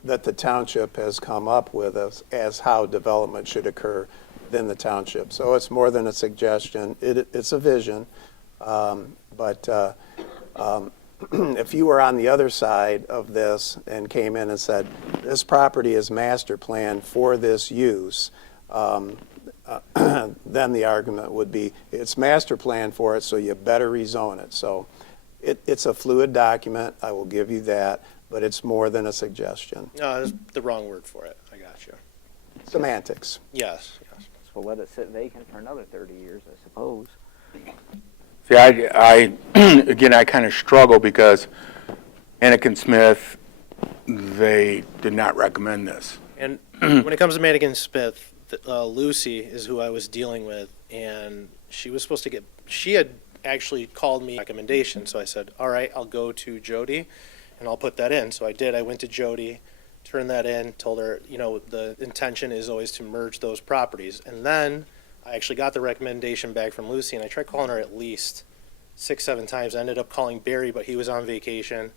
that the township has come up with as how development should occur within the township. So it's more than a suggestion. It's a vision. But if you were on the other side of this and came in and said, this property is master planned for this use, then the argument would be, it's master planned for it, so you better rezone it. So it's a fluid document, I will give you that, but it's more than a suggestion. No, that's the wrong word for it. I got you. Semantics. Yes, yes. That's will let it sit vacant for another 30 years, I suppose. See, I again, I kind of struggle because Anakin Smith, they did not recommend this. And when it comes to Madigan Smith, Lucy is who I was dealing with, and she was supposed to get, she had actually called me a recommendation, so I said, all right, I'll go to Jody, and I'll put that in. So I did. I went to Jody, turned that in, told her, you know, the intention is always to merge those properties. And then I actually got the recommendation back from Lucy, and I tried calling her at least 6-7 times. I ended up calling Barry, but he was on vacation,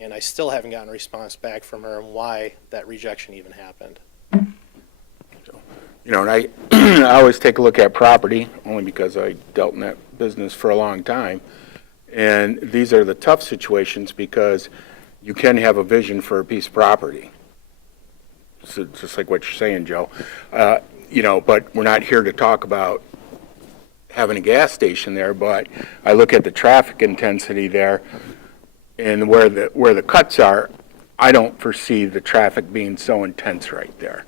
and I still haven't gotten a response back from her on why that rejection even happened. You know, and I, I always take a look at property, only because I dealt in that business for a long time. And these are the tough situations because you can have a vision for a piece of property. So just like what you're saying, Joe. You know, but we're not here to talk about having a gas station there, but I look at the traffic intensity there and where the cuts are, I don't foresee the traffic being so intense right there,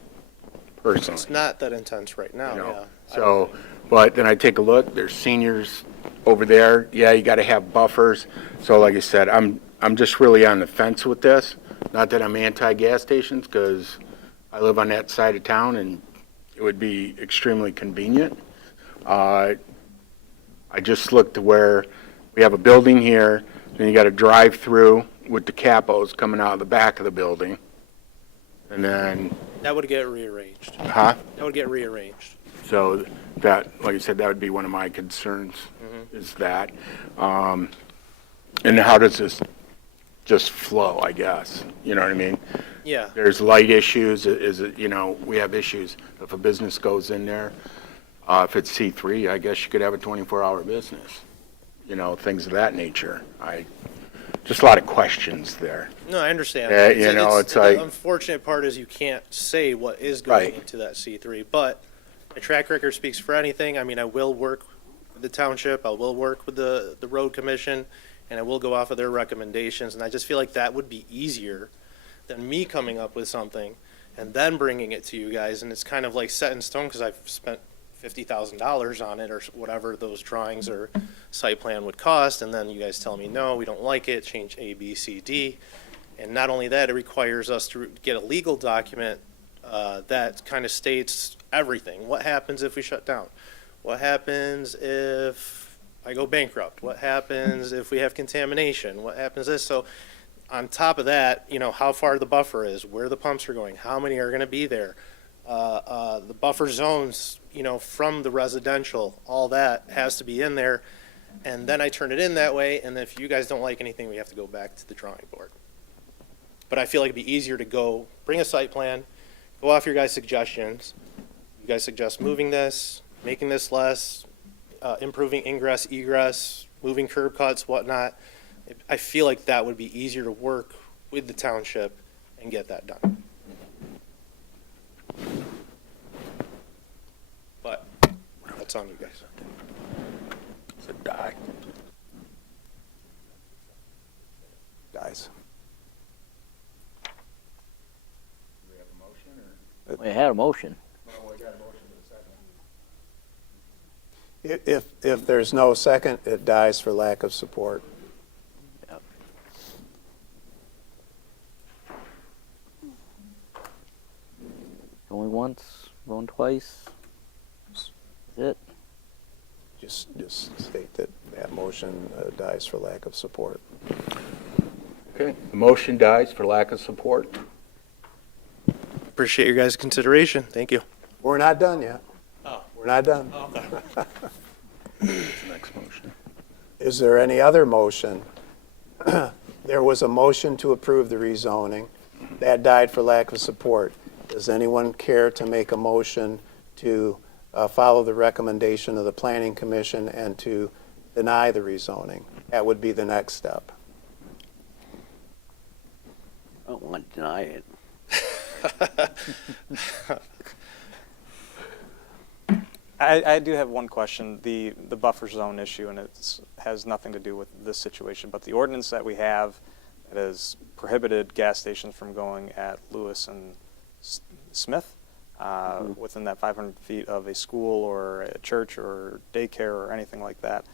personally. It's not that intense right now, You know, yeah. So, but then I take a look, there's seniors over there, yeah, you gotta have buffers. So like I said, I'm just really on the fence with this. Not that I'm anti-gas stations, because I live on that side of town and it would be extremely convenient. I just looked to where we have a building here, then you got a drive-through with the capos coming out of the back of the building. And then, That would get rearranged. huh? That would get rearranged. So that, like I said, that would be one of my concerns, is that. And how does this just flow, I guess? You know what I mean? Yeah. There's light issues, is it, you know, we have issues. If a business goes in there, if it's C3, I guess you could have a 24-hour business. You know, things of that nature. Just a lot of questions there. No, I understand. Yeah, you know, it's like- The unfortunate part is you can't say what is going Right. into that C3, but my track record speaks for anything. I mean, I will work with the township, I will work with the road commission, and I will go off of their recommendations, and I just feel like that would be easier than me coming up with something and then bringing it to you guys, and it's kind of like set in stone because I've spent $50,000 on it or whatever those drawings or site plan would cost, and then you guys tell me, no, we don't like it, change A, B, C, D. And not only that, it requires us to get a legal document that kind of states everything. What happens if we shut down? What happens if I go bankrupt? What happens if we have contamination? What happens this? So on top of that, you know, how far the buffer is, where the pumps are going, how many are going to be there, the buffer zones, you know, from the residential, all that has to be in there. And then I turn it in that way, and if you guys don't like anything, we have to go back to the drawing board. But I feel like it'd be easier to go, bring a site plan, go off your guys' suggestions. You guys suggest moving this, making this less, improving ingress, egress, moving curb cuts, whatnot. I feel like that would be easier to work with the township and get that done. But that's on you guys. It's a die. Guys. We had a motion. If there's no second, it dies for lack of support. Going once, going twice. That's it. Just state that that motion dies for lack of support. Okay, the motion dies for lack of support. Appreciate your guys' consideration. Thank you. We're not done yet. Oh. We're not done. Next motion. Is there any other motion? There was a motion to approve the rezoning. That died for lack of support. Does anyone care to make a motion to follow the recommendation of the Planning Commission and to deny the rezoning? That would be the next step. I don't want to deny it. I do have one question. The buffer zone issue, and it has nothing to do with this situation, but the ordinance that we have that has prohibited gas stations from going at Lewis and Smith, within that 500 feet of a school or a church or daycare or anything like that.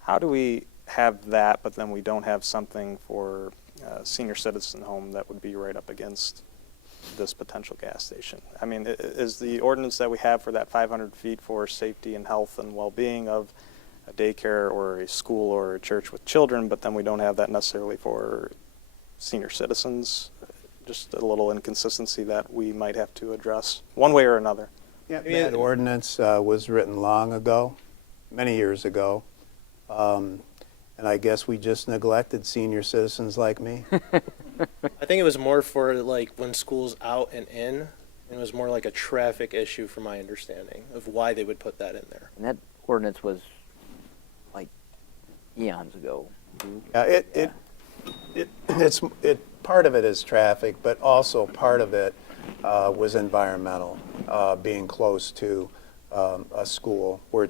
How do we have that, but then we don't have something for a senior citizen home that would be right up against this potential gas station? I mean, is the ordinance that we have for that 500 feet for safety and health and well-being of a daycare or a school or a church with children, but then we don't have that necessarily for senior citizens? Just a little inconsistency that we might have to address one way or another. Yeah, that ordinance was written long ago, many years ago. And I guess we just neglected senior citizens like me. I think it was more for like when school's out and in. It was more like a traffic issue from my understanding of why they would put that in there. And that ordinance was like eons ago. Yeah, part of it is traffic, but also part of it was environmental, being close to a school where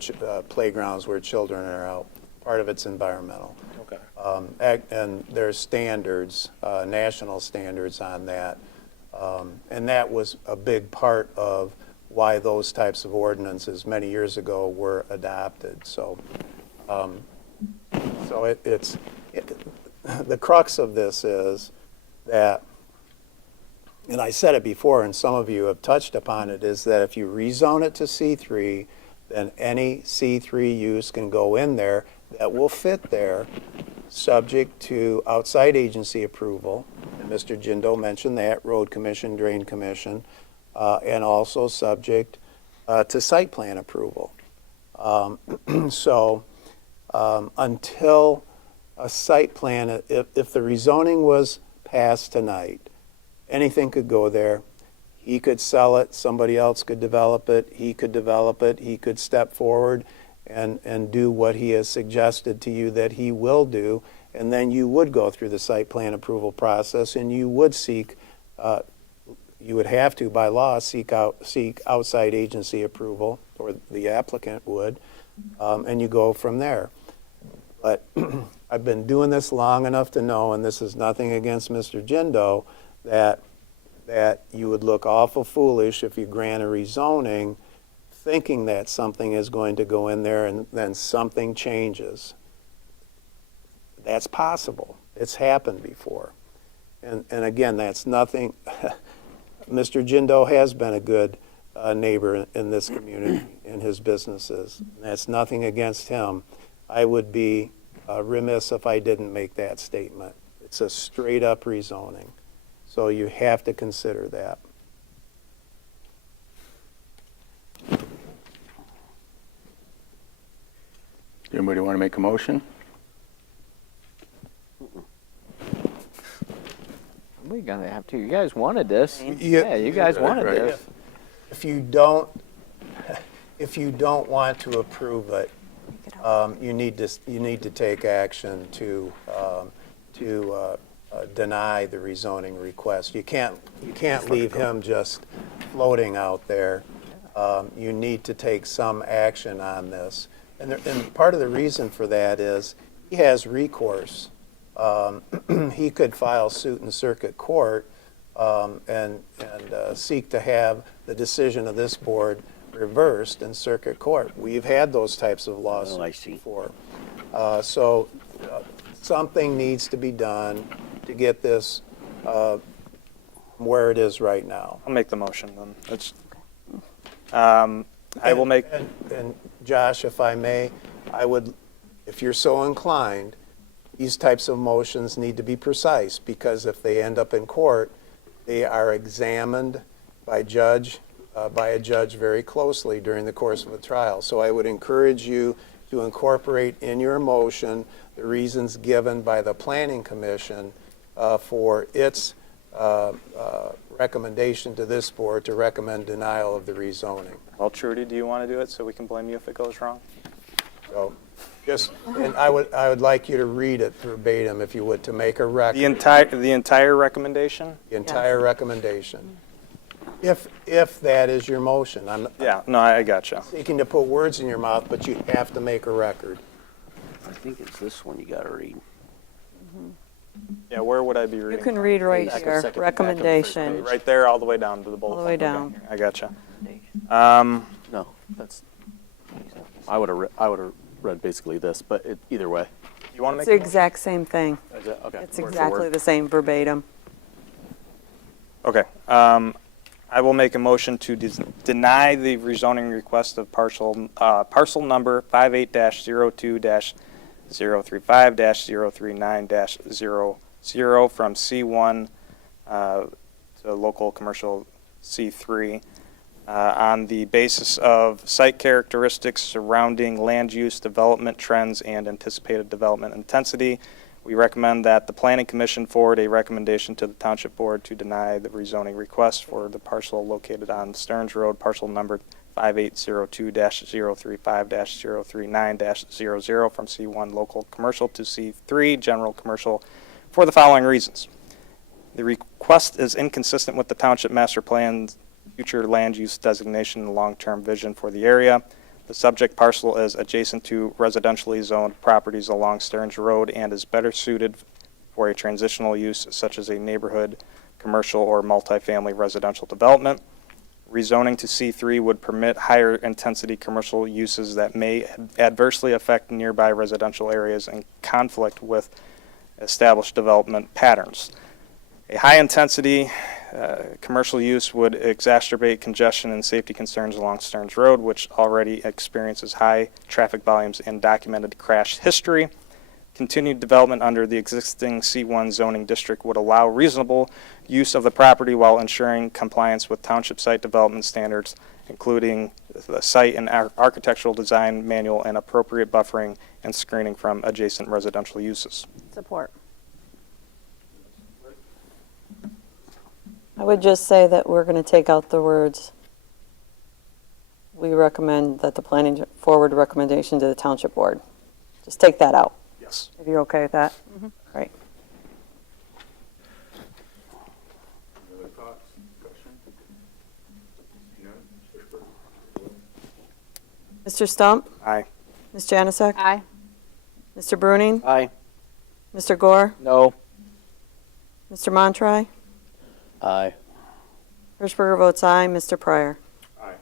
playgrounds where children are out. Part of it's environmental. Okay. And there's standards, national standards on that. And that was a big part of why those types of ordinances many years ago were adopted. So, the crux of this is that, and I said it before, and some of you have touched upon it, is that if you rezone it to C3, then any C3 use can go in there that will fit there, subject to outside agency approval. And Mr. Jindo mentioned that, Road Commission, Drain Commission, and also subject to site plan approval. Until a site plan, if the rezoning was passed tonight, anything could go there. He could sell it, somebody else could develop it, he could develop it, he could step forward and do what he has suggested to you that he will do, and then you would go through the site plan approval process and you would seek, you would have to, by law, seek outside agency approval, or the applicant would, and you go from there. But I've been doing this long enough to know, and this is nothing against Mr. Jindo, that you would look awful foolish if you grant a rezoning thinking that something is going to go in there and then something changes. That's possible. It's happened before. And again, that's nothing. Mr. Jindo has been a good neighbor in this community, in his businesses. That's nothing against him. I would be remiss if I didn't make that statement. It's a straight up rezoning. So you have to consider that. Anybody want to make a motion? We're gonna have to. You guys wanted this. Yeah, Yeah, you guys wanted right. this. If you don't want to approve it, you need to take action to deny the rezoning request. You can't leave him just floating out there. You need to take some action on this. And part of the reason for that is he has recourse. He could file suit in circuit court and seek to have the decision of this board reversed in circuit court. We've had those types of lawsuits before. Something needs to be done to get this where it is right now. I'll make the motion then. I will make. And Josh, if I may, I would, if you're so inclined, these types of motions need to be precise, because if they end up in court, they are examined by a judge very closely during the course of a trial. So I would encourage you to incorporate in your motion the reasons given by the Planning Commission for its recommendation to this board to recommend denial of the rezoning. Well, Trudy, do you want to do it so we can blame you if it goes wrong? So, and I would like you to read it verbatim, if you would, to make a record. The entire recommendation? The entire recommendation. If that is your motion. I'm I gotcha. seeking to put words in your mouth, but you have to make a record. I think it's this one you got to read. Yeah, where would I be You reading? can read right Back a here, second, recommendation. Right there, all the way down to the bullet. All the way point. down. Okay, I gotcha. No, that's, I would have read basically this, but either way. You want to It's make the a motion? exact same thing. Is it? Okay. It's Word for exactly word. the same verbatim. Okay. I will make a motion to deny the rezoning request of parcel number 58-02-035-039-00 from C1 to local commercial C3 on the basis of site characteristics surrounding land use, development trends, and anticipated development intensity. We recommend that the Planning Commission forward a recommendation to the Township Board to deny the rezoning request for the parcel located on Stearns Road, parcel number 5802-035-039-00 from C1 Local Commercial to C3 General Commercial for the following reasons. The request is inconsistent with the Township Master Plan's future land use designation and long-term vision for the area. The subject parcel is adjacent to residentially zoned properties along Stearns Road and is better suited for a transitional use such as a neighborhood, commercial, or multifamily residential development. Rezoning to C3 would permit higher intensity commercial uses that may adversely affect nearby residential areas and conflict with established development patterns. A high intensity commercial use would exacerbate congestion and safety concerns along Stearns Road, which already experiences high traffic volumes and documented crash history. Continued development under the existing C1 zoning district would allow reasonable use of the property while ensuring compliance with township site development standards, including the site and architectural design manual and appropriate buffering and screening from adjacent residential uses. Support. I would just say that we're going to take out the words, we recommend that the planning forward recommendation to the Township Board. Just take that out. Yes. If you're okay with that? Great. Any other thoughts, discussion? Mr. Stump? Aye. Ms. Janusik? Aye. Mr. Bruning? Aye. Mr. Gore? No. Mr. Montry? Aye. Hirschberger votes aye. Mr. Pryor? Aye.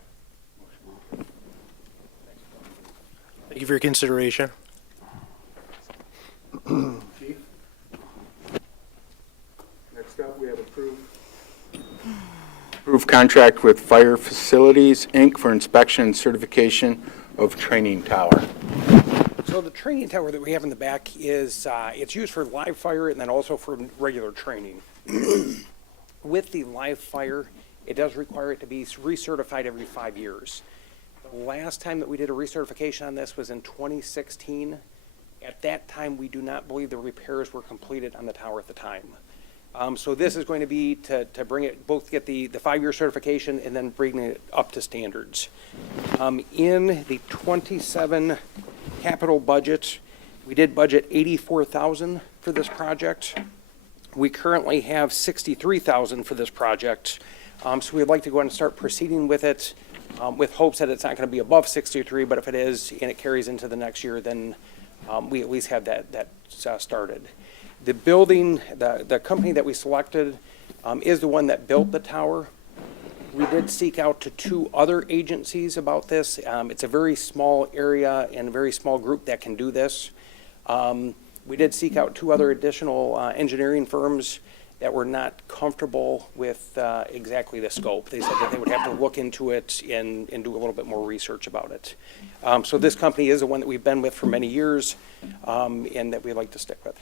Thank you for your consideration. Chief? Next up, we have approved contract with Fire Facilities, Inc. for inspection and certification of training tower. So the training tower that we have in the back is, it's used for live fire and then also for regular training. With the live fire, it does require it to be recertified every 5 years. The last time that we did a recertification on this was in 2016. At that time, we do not believe the repairs were completed on the tower at the time. So this is going to be to bring it, both get the 5-year certification and then bring it up to standards. In the 27 capital budget, we did budget $84,000 for this project. We currently have $63,000 for this project. So we'd like to go ahead and start proceeding with it with hopes that it's not going to be above 63, but if it is and it carries into the next year, then we at least have that started. The building, the company that we selected is the one that built the tower. We did seek out to 2 other agencies about this. It's a very small area and a very small group that can do this. We did seek out 2 other additional engineering firms that were not comfortable with exactly the scope. They said that they would have to look into it and do a little bit more research about it. So this company is the one that we've been with for many years and that we like to stick with.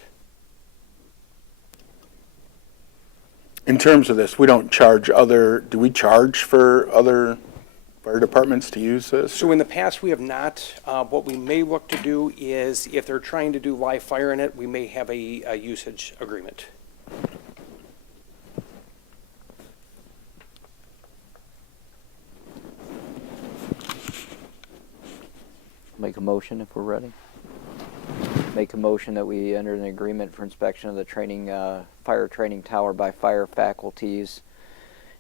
In terms of this, we don't charge do we charge for other fire departments to use this? So in the past, we have not. What we may look to do is, if they're trying to do live fire in it, we may have a usage agreement. Make a motion if we're ready. Make a motion that we enter an agreement for inspection of the fire training tower by fire faculties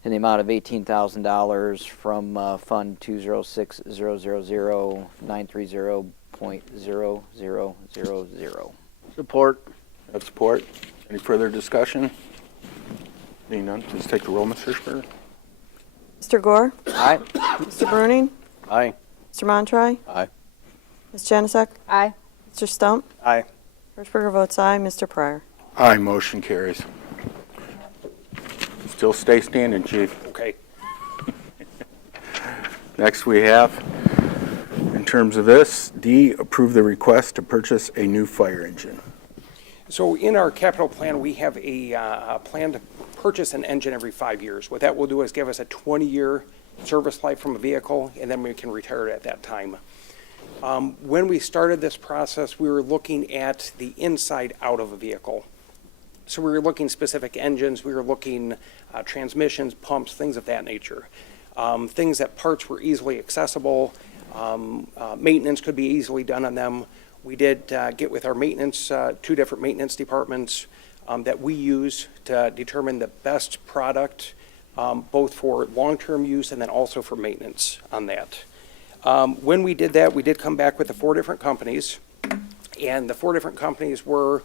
in the amount of $18,000 from Fund 206000930.0000. Support. Have support. Any further discussion? Seeing none, please take the roll, Mr. Hirschberger. Mr. Gore? Aye. Mr. Bruning? Aye. Mr. Montroy? Aye. Ms. Janusik? Aye. Mr. Stump? Aye. Hirschberger votes aye. Mr. Pryor? Aye, motion carries. Still stay standing, chief. Okay. Next we have, in terms of this, D, approve the request to purchase a new fire engine. So in our capital plan, we have a plan to purchase an engine every 5 years. What that will do is give us a 20-year service life from a vehicle, and then we can retire it at that time. When we started this process, we were looking at the inside out of a vehicle. So we were looking specific engines, we were looking transmissions, pumps, things of that nature. Things that parts were easily accessible, maintenance could be easily done on them. We did get with our maintenance, 2 different maintenance departments that we use to determine the best product, both for long-term use and then also for maintenance on that. When we did that, we did come back with the 4 different companies, and the 4 different companies were,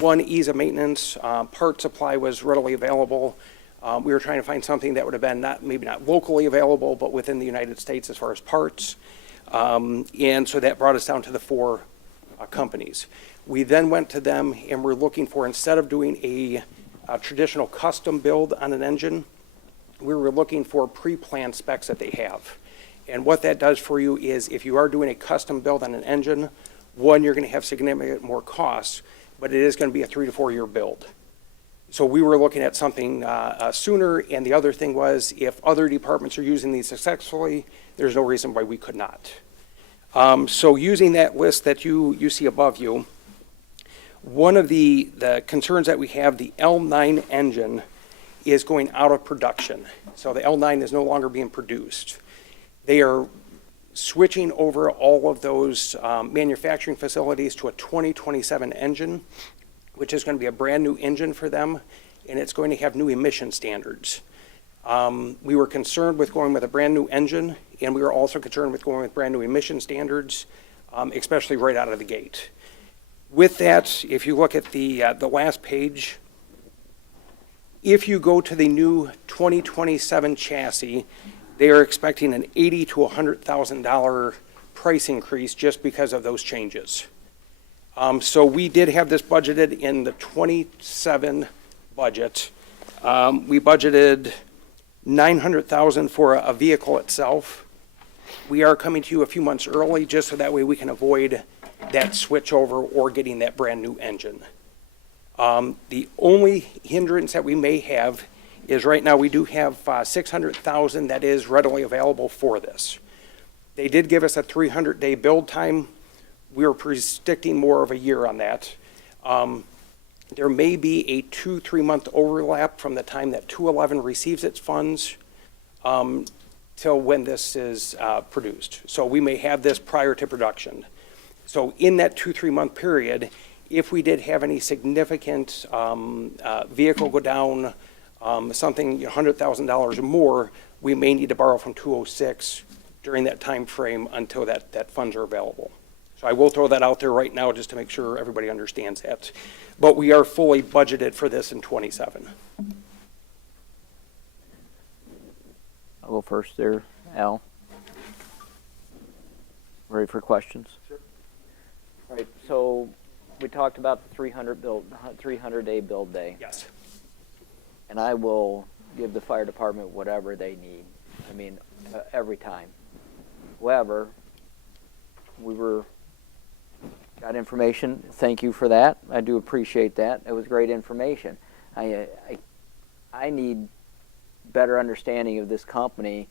1, ease of maintenance, part supply was readily available. We were trying to find something that would have been maybe not locally available, but within the United States as far as parts. And so that brought us down to the 4 companies. We then went to them and we're looking for, instead of doing a traditional custom build on an engine, we were looking for pre-planned specs that they have. And what that does for you is, if you are doing a custom build on an engine, 1, you're going to have significant more costs, but it is going to be a 3 to 4 year build. So we were looking at something sooner, and the other thing was, if other departments are using these successfully, there's no reason why we could not. So using that list that you see above you, one of the concerns that we have, the L9 engine is going out of production. So the L9 is no longer being produced. They are switching over all of those manufacturing facilities to a 2027 engine, which is going to be a brand new engine for them, and it's going to have new emission standards. We were concerned with going with a brand new engine, and we were also concerned with going with brand new emission standards, especially right out of the gate. With that, if you look at the last page, if you go to the new 2027 chassis, they are expecting an $80,000 to $100,000 price increase just because of those changes. So we did have this budgeted in the 27 budget. We budgeted $900,000 for a vehicle itself. We are coming to you a few months early, just so that way we can avoid that switch over or getting that brand new engine. The only hindrance that we may have is, right now we do have $600,000 that is readily available for this. They did give us a 300-day build time. We were predicting more of a year on that. There may be a 2-3 month overlap from the time that 211 receives its funds till when this is produced. So we may have this prior to production. So in that 2-3 month period, if we did have any significant vehicle go down, something $100,000 or more, we may need to borrow from 206 during that time frame until that funds are available. So I will throw that out there right now just to make sure everybody understands that. But we are fully budgeted for this in 27. I'll go first there, Al. Ready for questions? Sure. All right, so we talked about the 300-day build day. Yes. And I will give the fire department whatever they need. I mean, every time. However, got information. Thank you for that. I do appreciate that. It was great information. I need better understanding of this company.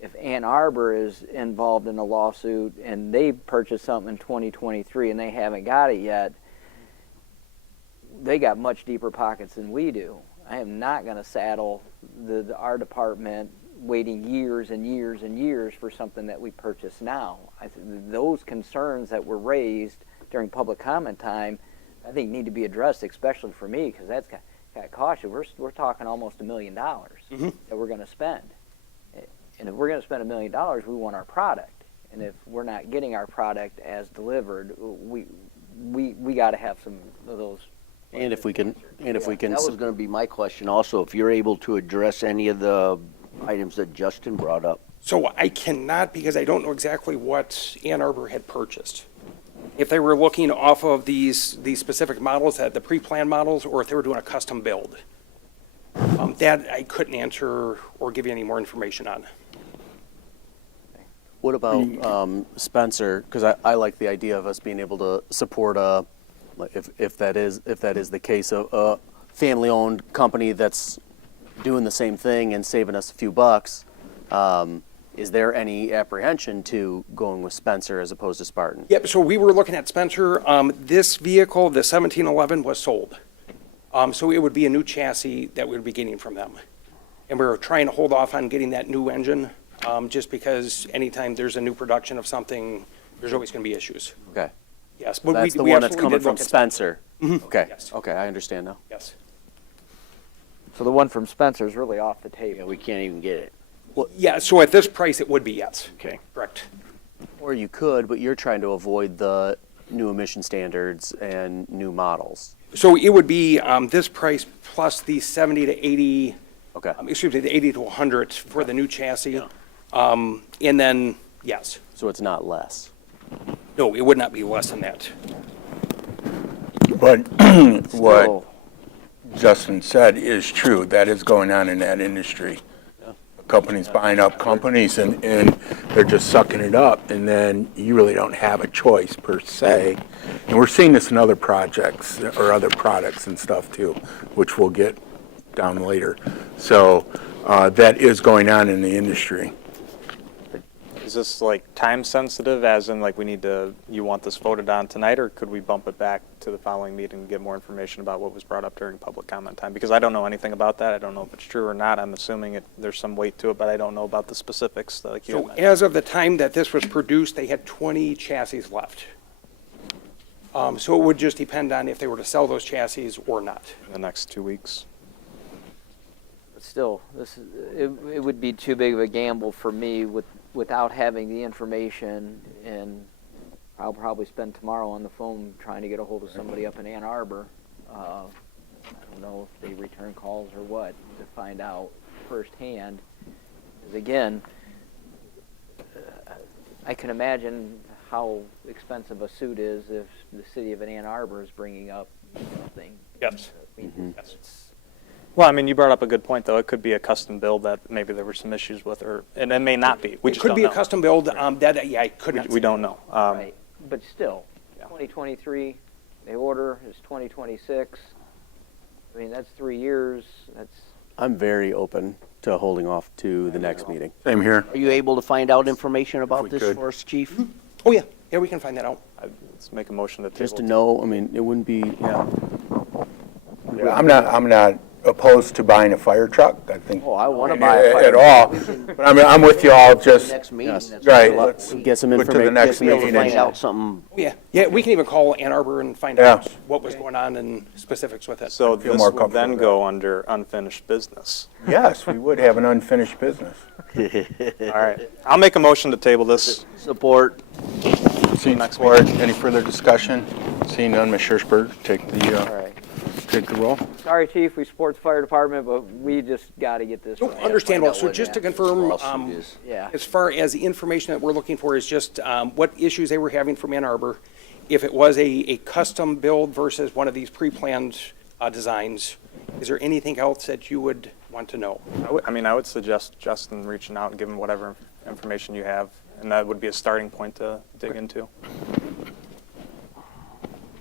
If Ann Arbor is involved in a lawsuit and they purchased something in 2023 and they haven't got it yet, they got much deeper pockets than we do. I am not going to saddle our department waiting years and years and years for something that we purchase now. Those concerns that were raised during public comment time, I think need to be addressed, especially for me, because that's got caution. We're talking almost $1 million that we're going to spend. And if we're going to spend $1 million, we want our product. And if we're not getting our product as delivered, we got to have some of those. And if we can, that was going to be my question also. If you're able to address any of the items that Justin brought up? So I cannot, because I don't know exactly what Ann Arbor had purchased. If they were looking off of these specific models, the pre-planned models, or if they were doing a custom build. That I couldn't answer or give you any more information on. What about Spencer? Because I like the idea of us being able to support if that is the case, a family-owned company that's doing the same thing and saving us a few bucks. Is there any apprehension to going with Spencer as opposed to Spartan? Yep, so we were looking at Spencer. This vehicle, the 1711, was sold. So it would be a new chassis that we would be getting from them. And we were trying to hold off on getting that new engine, just because anytime there's a new production of something, there's always going to be issues. Okay. Yes, but That's the we one that's absolutely coming did from look at Spencer. Okay. Yes. Okay, I understand now. Yes. So the one from Spencer is really off the table. Yeah, we can't even get it. Yeah, so at this price, it would be yes. Okay. Correct. Or you could, but you're trying to avoid the new emission standards and new models. So it would be this price plus the 70 to 80, Okay. the 80 to 100 for the new chassis. And then, yes. So it's not less. No, it would not be less than that. But what Still, Justin said is true. That is going on in that industry. Companies buying up companies and they're just sucking it up, and then you really don't have a choice per se. And we're seeing this in other projects or other products and stuff too, which we'll get down later. So that is going on in the industry. Is this like time sensitive, as in like you want this voted on tonight, or could we bump it back to the following meeting and get more information about what was brought up during public comment time? Because I don't know anything about that. I don't know if it's true or not. I'm assuming there's some weight to it, but I don't know about the specifics like you So mentioned. as of the time that this was produced, they had 20 chassis left. So it would just depend on if they were to sell those chassis or not. In the next 2 weeks. but still, it would be too big of a gamble for me without having the information, and I'll probably spend tomorrow on the phone trying to get a hold of somebody up in Ann Arbor. I don't know if they return calls or what, to find out firsthand. Because again, I can imagine how expensive a suit is if the city of Ann Arbor is bringing up something. Yes. I mean, Yes. Well, I mean, you brought up a good point, though. It could be a custom build that maybe there were some issues with, and it may not be. We It just could don't be know. a custom build, that, yeah, I could not We say. don't know. Right, but still, Yeah. 2023, the order is 2026. I mean, that's 3 years, that's, I'm very open to holding off to the next meeting. Same here. Are you able to find out information about we this could. for us, Chief? Oh, yeah, yeah, we can find that out. Let's make a motion to table. Just to know, I mean, it wouldn't be, yeah. I'm not opposed to buying a fire truck. I think oh, I want to buy a fire. at all. But I'm with you all. Just Next meeting. Yes. that's right. what Let's Get some put to the information. next Be able to meeting. find out something. Oh, yeah, yeah, we can even call Ann Arbor and find Yeah. out what was going on and specifics with it. So feel this more will comfortable then with go under unfinished business. Yes, we would have an unfinished business. All right. I'll make a motion to table this. Support. Seeing support. Any further discussion? Seeing none, Ms. Schiertzberg, take All right. the roll. Sorry, Chief, we support the fire department, but we just got to get this No, right. understandable. out So what just to that confirm, lawsuit is. Yeah. as far as the information that we're looking for is just what issues they were having from Ann Arbor, if it was a custom build versus one of these pre-planned designs. Is there anything else that you would want to know? I would suggest Justin reaching out and giving whatever information you have, and that would be a starting point to dig into.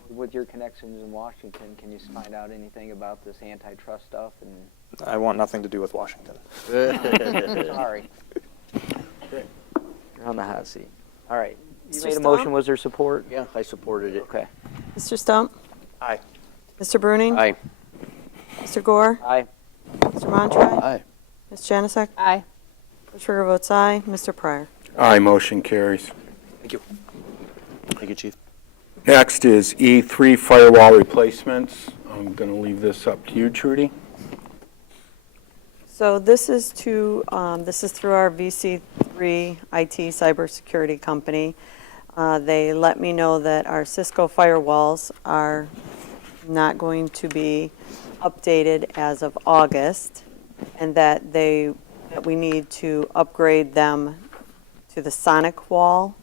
With your connections in Washington, can you find out anything about this antitrust stuff? And I want nothing to do with Washington. sorry, you're on the hot seat. All right, you Mr. made a Stump? motion. Was there support? Yeah, I supported it. Okay. Mr. Stump? Aye. Mr. Bruning? Aye. Mr. Gore? Aye. Mr. Montroy? Aye. Ms. Janusik? Aye. The chair votes aye. Mr. Pryor? Aye, motion carries. Thank you. Thank you, Chief. Next is E3 firewall replacements. I'm going to leave this up to you, Trudy. So this is through our VC3 IT cybersecurity company. They let me know that our Cisco firewalls are not going to be updated as of August, and that they that we need to upgrade them to the sonic wall,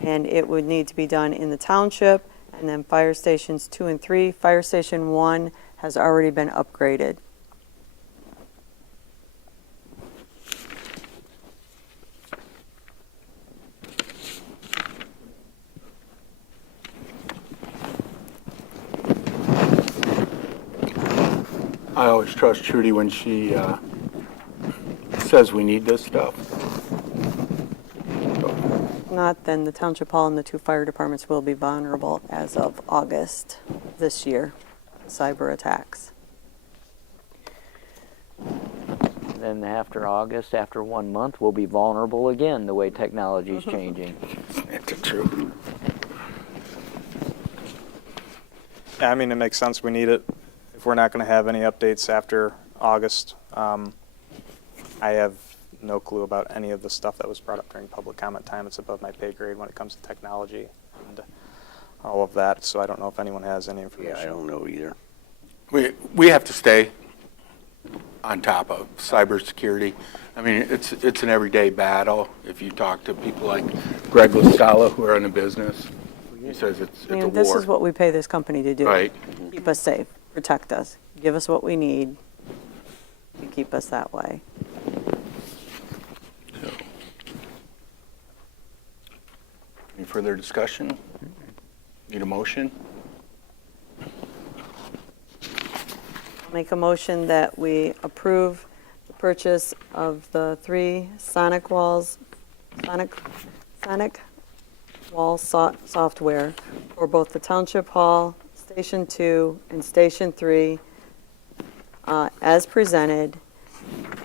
and it would need to be done in the township, and then fire stations 2 and 3. Fire station 1 has already been upgraded. I always trust Trudy when she says we need this stuff. Not, then the township hall and the 2 fire departments will be vulnerable as of August this year, cyber attacks. And then after August, after 1 month, we'll be vulnerable again, the way technology is changing. That's true. Yeah, I mean, it makes sense. We need it. If we're not going to have any updates after August, I have no clue about any of the stuff that was brought up during public comment time. It's above my pay grade when it comes to technology and all of that, so I don't know if anyone has any information. Yeah, I don't know either. We have to stay on top of cybersecurity. I mean, it's an everyday battle. If you talk to people like Greg Lascala, who are in the business, he says it's a war. This is what we pay this company to do. Right. Keep us safe, protect us, give us what we need to keep us that way. Any further discussion? Need a motion? I'll make a motion that we approve the purchase of the 3 sonic wall software for both the Township Hall, Station 2, and Station 3 as presented,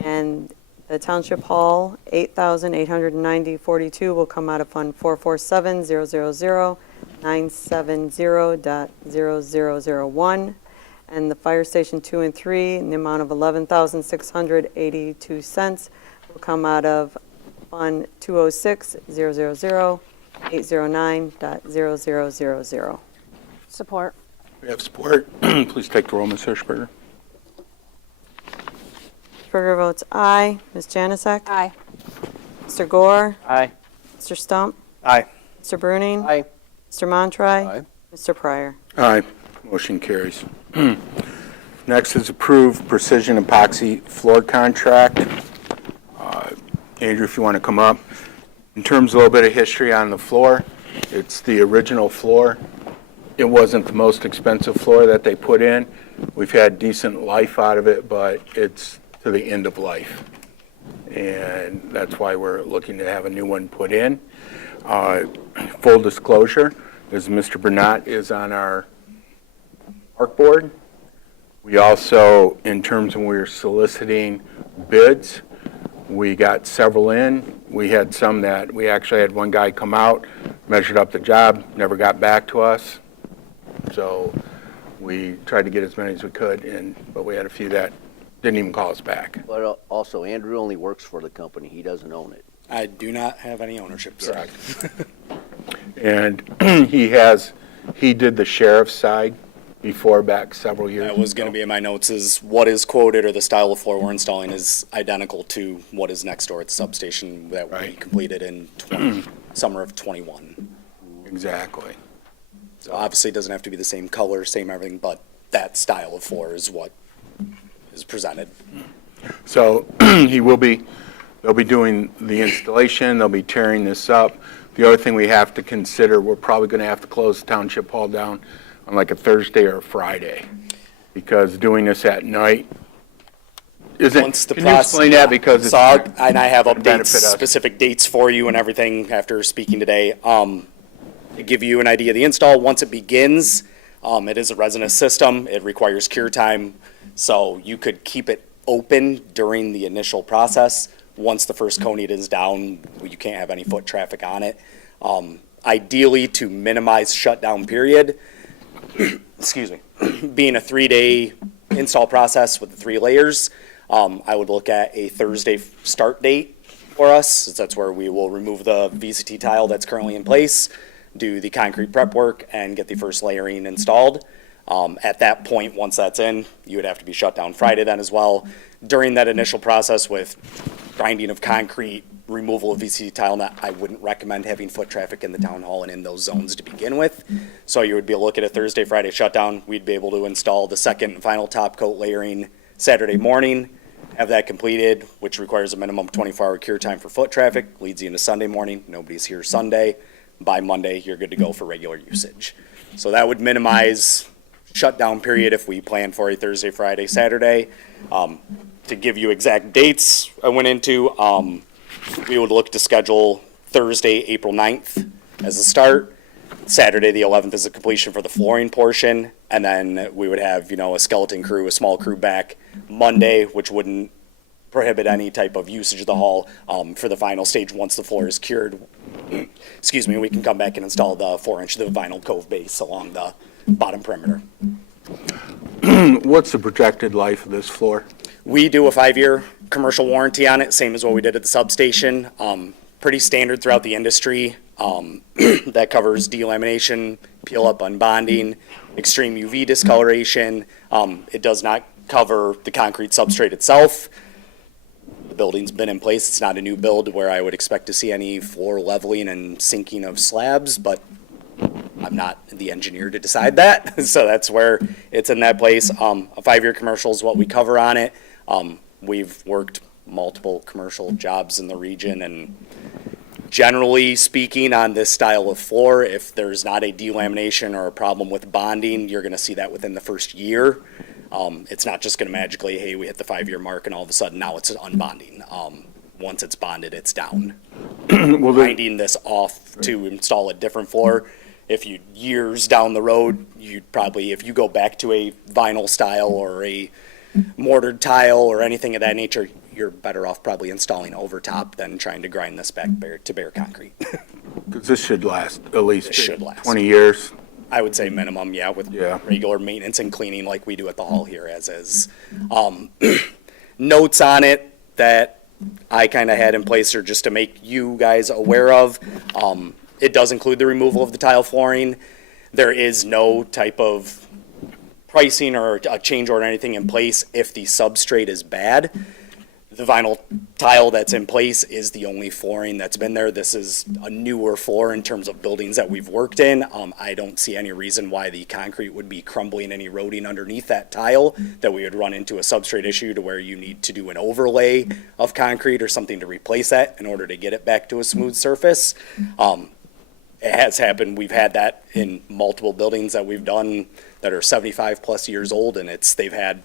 and the Township Hall, $8,890.42 will come out of Fund 447-000-970.0001, and the Fire Station 2 and 3 in the amount of $11,682 will come out of Fund 206-000-809.0000. Support. We have support. Please take the roll, Ms. Hirschberger. Berger votes aye. Ms. Janasek? Aye. Mr. Gore? Aye. Mr. Stump? Aye. Mr. Bruning? Aye. Mr. Montry? Aye. Mr. Pryor? Aye. Motion carries. Next is approved precision epoxy floor contract. Andrew, if you want to come up. In terms of a little bit of history on the floor, it's the original floor. It wasn't the most expensive floor that they put in. We've had decent life out of it, but it's to the end of life. And that's why we're looking to have a new one put in. Full disclosure, is Mr. Burnett is on our park board. We also, in terms of when we were soliciting bids, we got several in. We had some that we actually had one guy come out, measured up the job, never got back to us. So we tried to get as many as we could, but we had a few that didn't even call us back. But also, Andrew only works for the company. He doesn't own it. I do not have any ownership, sir. And he did the sheriff's side before, back several years That was going to be in my notes, is what is quoted or the style of floor we're installing is identical to what is next door at the substation that we Right. completed in summer of '21. Exactly. So obviously it doesn't have to be the same color, same everything, but that style of floor is what is presented. So they'll be doing the installation, they'll be tearing this up. The other thing we have to consider, we're probably going to have to close the Township Hall down on like a Thursday or a Friday, because doing this at night isn't, Once the can you explain process- that? Because it's So and I have gonna updates, benefit us. specific dates for you and everything after speaking today. To give you an idea of the install, once it begins, it is a resinous system. It requires cure time, so you could keep it open during the initial process. Once the first conate is down, you can't have any foot traffic on it. Ideally, to minimize shutdown period, excuse me, being a 3-day install process with the 3 layers, I would look at a Thursday start date for us, since that's where we will remove the VCT tile that's currently in place, do the concrete prep work, and get the first layering installed. At that point, once that's in, you would have to be shut down Friday then as well. During that initial process with grinding of concrete, removal of VC tile net, I wouldn't recommend having foot traffic in the town hall and in those zones to begin with. So you would be looking at a Thursday, Friday shutdown. We'd be able to install the second and final top coat layering Saturday morning, have that completed, which requires a minimum 24-hour cure time for foot traffic, leads you into Sunday morning. Nobody's here Sunday. By Monday, you're good to go for regular usage. So that would minimize shutdown period if we plan for a Thursday, Friday, Saturday. To give you exact dates I went into, we would look to schedule Thursday, April 9th as a start. Saturday, the 11th is a completion for the flooring portion. And then we would have, a skeleton crew, a small crew back Monday, which wouldn't prohibit any type of usage of the hall for the final stage. Once the floor is cured, excuse me, we can come back and install the 4-inch the vinyl cove base along the bottom perimeter. What's the projected life of this floor? We do a 5-year commercial warranty on it, same as what we did at the substation. Pretty standard throughout the industry. That covers delamination, peel up unbonding, extreme UV discoloration. It does not cover the concrete substrate itself. The building's been in place. It's not a new build where I would expect to see any floor leveling and sinking of slabs, but I'm not the engineer to decide that. So that's where it's in that place. A 5-year commercial is what we cover on it. We've worked multiple commercial jobs in the region, and generally speaking on this style of floor, if there's not a delamination or a problem with bonding, you're going to see that within the first year. It's not just going to magically, hey, we hit the 5-year mark and all of a sudden now it's unbonding. Once it's bonded, it's down. Grinding this off to install a different floor, if you years down the road, you'd probably, if you go back to a vinyl style or a mortared tile or anything of that nature, you're better off probably installing overtop than trying to grind this back to bare concrete. Because this should last at least It should last. 20 years. I would say minimum, yeah, with regular maintenance and cleaning like we do at the hall here as is. Notes on it that I kind of had in place are just to make you guys aware of. It does include the removal of the tile flooring. There is no type of pricing or a change order or anything in place if the substrate is bad. The vinyl tile that's in place is the only flooring that's been there. This is a newer floor in terms of buildings that we've worked in. I don't see any reason why the concrete would be crumbling and eroding underneath that tile, that we would run into a substrate issue to where you need to do an overlay of concrete or something to replace that in order to get it back to a smooth surface. It has happened. We've had that in multiple buildings that we've done that are 75 plus years old, and they've had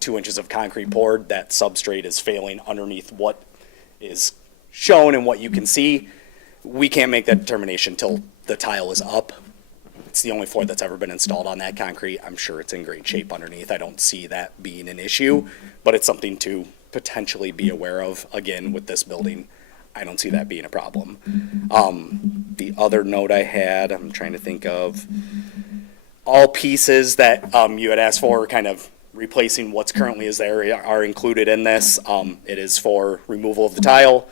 2 inches of concrete poured. That substrate is failing underneath what is shown and what you can see. We can't make that determination until the tile is up. It's the only floor that's ever been installed on that concrete. I'm sure it's in great shape underneath. I don't see that being an issue, but it's something to potentially be aware of. Again, with this building, I don't see that being a problem. The other note I had, I'm trying to think of, all pieces that you had asked for, kind of replacing what's currently is there, are included in this. It is for removal of the tile,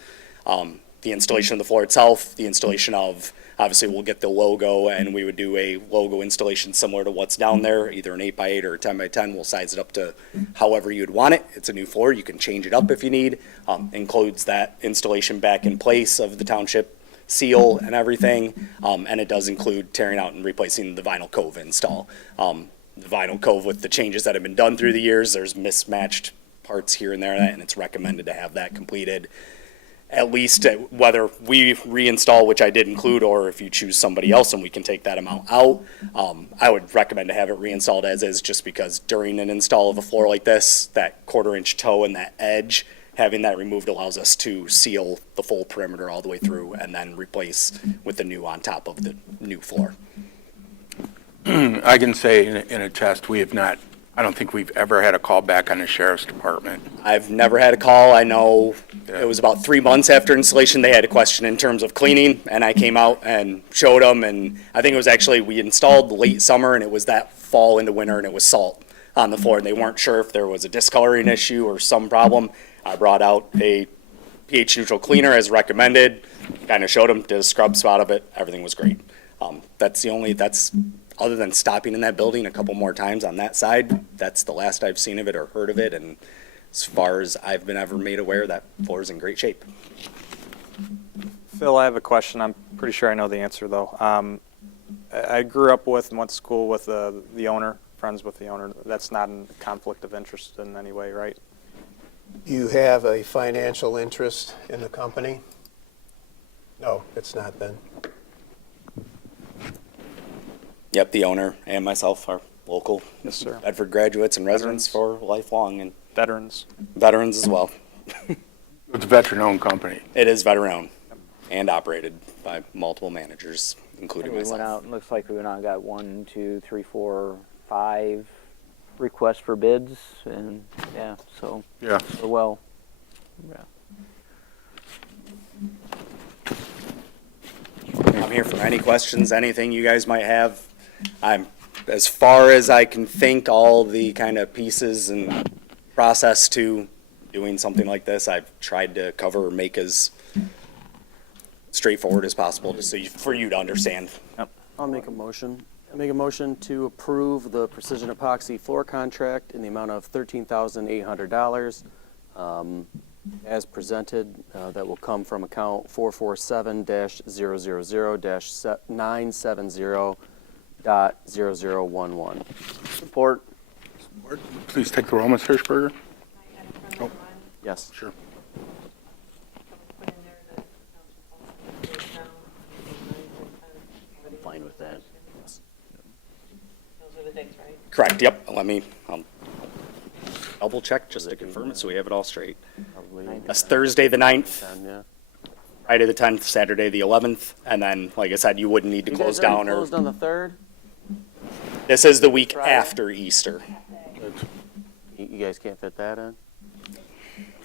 the installation of the floor itself, the installation of, obviously we'll get the logo and we would do a logo installation similar to what's down there, either an 8x8 or a 10x10. We'll size it up to however you'd want it. It's a new floor. You can change it up if you need. Includes that installation back in place of the township seal and everything. And it does include tearing out and replacing the vinyl cove install. The vinyl cove, with the changes that have been done through the years, there's mismatched parts here and there, and it's recommended to have that completed. At least whether we reinstall, which I did include, or if you choose somebody else and we can take that amount out, I would recommend to have it reinstalled as is, just because during an install of a floor like this, that 1/4-inch toe and that edge, having that removed allows us to seal the full perimeter all the way through and then replace with the new on top of the new floor. I can say in a test, we have not, I don't think we've ever had a call back on the sheriff's department. I've never had a call. I know it was about 3 months after installation, they had a question in terms of cleaning, and I came out and showed them, and I think it was actually, we installed late summer, and it was that fall into winter, and it was salt on the floor, and they weren't sure if there was a discoloring issue or some problem. I brought out a pH neutral cleaner as recommended, kind of showed them, did a scrub spot of it, everything was great. That's other than stopping in that building a couple more times on that side, that's the last I've seen of it or heard of it. And as far as I've been ever made aware, that floor is in great shape. Phil, I have a question. I'm pretty sure I know the answer, though. I grew up with and went to school with the owner, friends with the owner. That's not a conflict of interest in any way, right? You have a financial interest in the company? No, it's not then. Yep, the owner and myself are local Yes, sir. Bedford graduates and residents for lifelong, and Veterans. veterans as well. It's a veteran-owned company. It is veteran-owned and operated by multiple managers, including We went myself. out, and looks like we went out and got 1, 2, 3, 4, 5 requests for bids, and, yeah, so. Yeah. We're well, yeah. I'm here for any questions, anything you guys might have. I'm, as far as I can think, all the kind of pieces and process to doing something like this, I've tried to cover or make as straightforward as possible, just so for you to understand. I'll make a motion. I make a motion to approve the Precision Epoxy floor contract in the amount of $13,800 as presented. That will come from account 447-000-970.0011. Support. Please take the roll, Ms. Hirschberger. Yes. Sure. I'm fine with that. Those are the dates, right? Correct, yep. I'll double check just to confirm it so we have it all straight. Probably. That's Thursday the 9th, Yeah. Friday the 10th, Saturday the 11th, and then, like I said, you wouldn't need to You close guys already down or, closed on the 3rd? this is the week Friday? after Easter. You guys can't fit that in?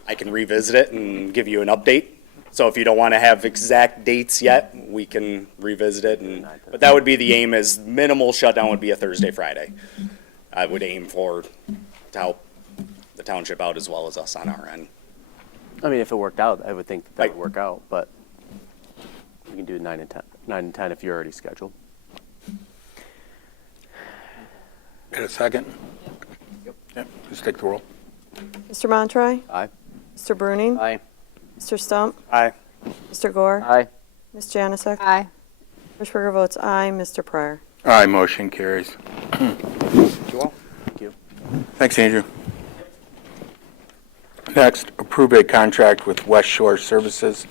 I can revisit it and give you an update. So if you don't want to have exact dates yet, we can revisit it. But that would be the aim, is minimal shutdown would be a Thursday, Friday. I would aim for to help the township out as well as us on our end. I mean, if it worked out, I would think that Right. would work out, but we can do 9 and 10. 9 and 10 if you're already scheduled. Get a second? Yep. Please take the roll. Mr. Montroy? Aye. Mr. Bruning? Aye. Mr. Stump? Aye. Mr. Gore? Aye. Ms. Janusik? Aye. Hirschberger votes aye. Mr. Pryor? Aye, motion carries. Thank you all. Thank you. Thanks, Andrew. Next, approve a contract with West Shore Services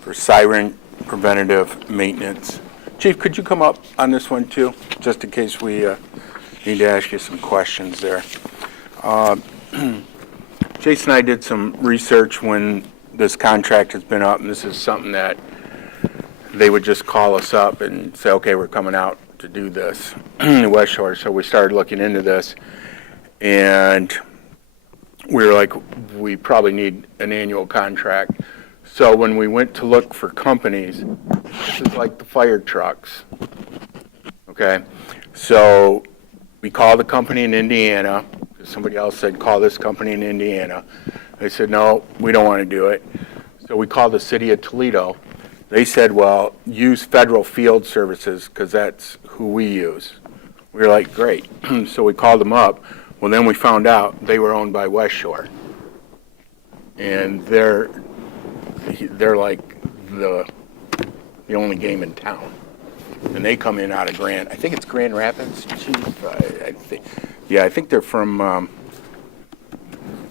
for Siren preventative maintenance. Chief, could you come up on this one too, just in case we need to ask you some questions there? Jason and I did some research when this contract has been up, and this is something that they would just call us up and say, okay, we're coming out to do this in West Shore. So we started looking into this, and we were like, we probably need an annual contract. So when we went to look for companies, this is like the fire trucks, okay? So we called a company in Indiana. Somebody else said, call this company in Indiana. They said, no, we don't want to do it. So we called the city of Toledo. They said, well, use Federal Field Services because that's who we use. We were like, great. So we called them up. Well, then we found out they were owned by West Shore. And they're like the only game in town. And they come in out of I think it's Grand Rapids, Chief. I think they're from,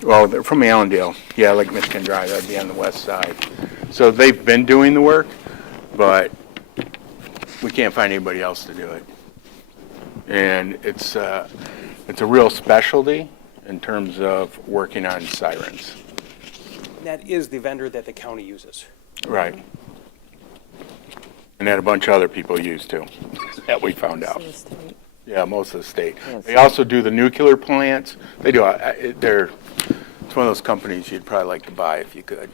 they're from Allendale. Yeah, like Michigan Drive, that'd be on the west side. So they've been doing the work, but we can't find anybody else to do it. And it's a real specialty in terms of working on sirens. That is the vendor that the county uses. Right. And that a bunch of other people use too, that we found out. Yeah, most of the state. They also do the nuclear plants. They do, it's one of those companies you'd probably like to buy if you could.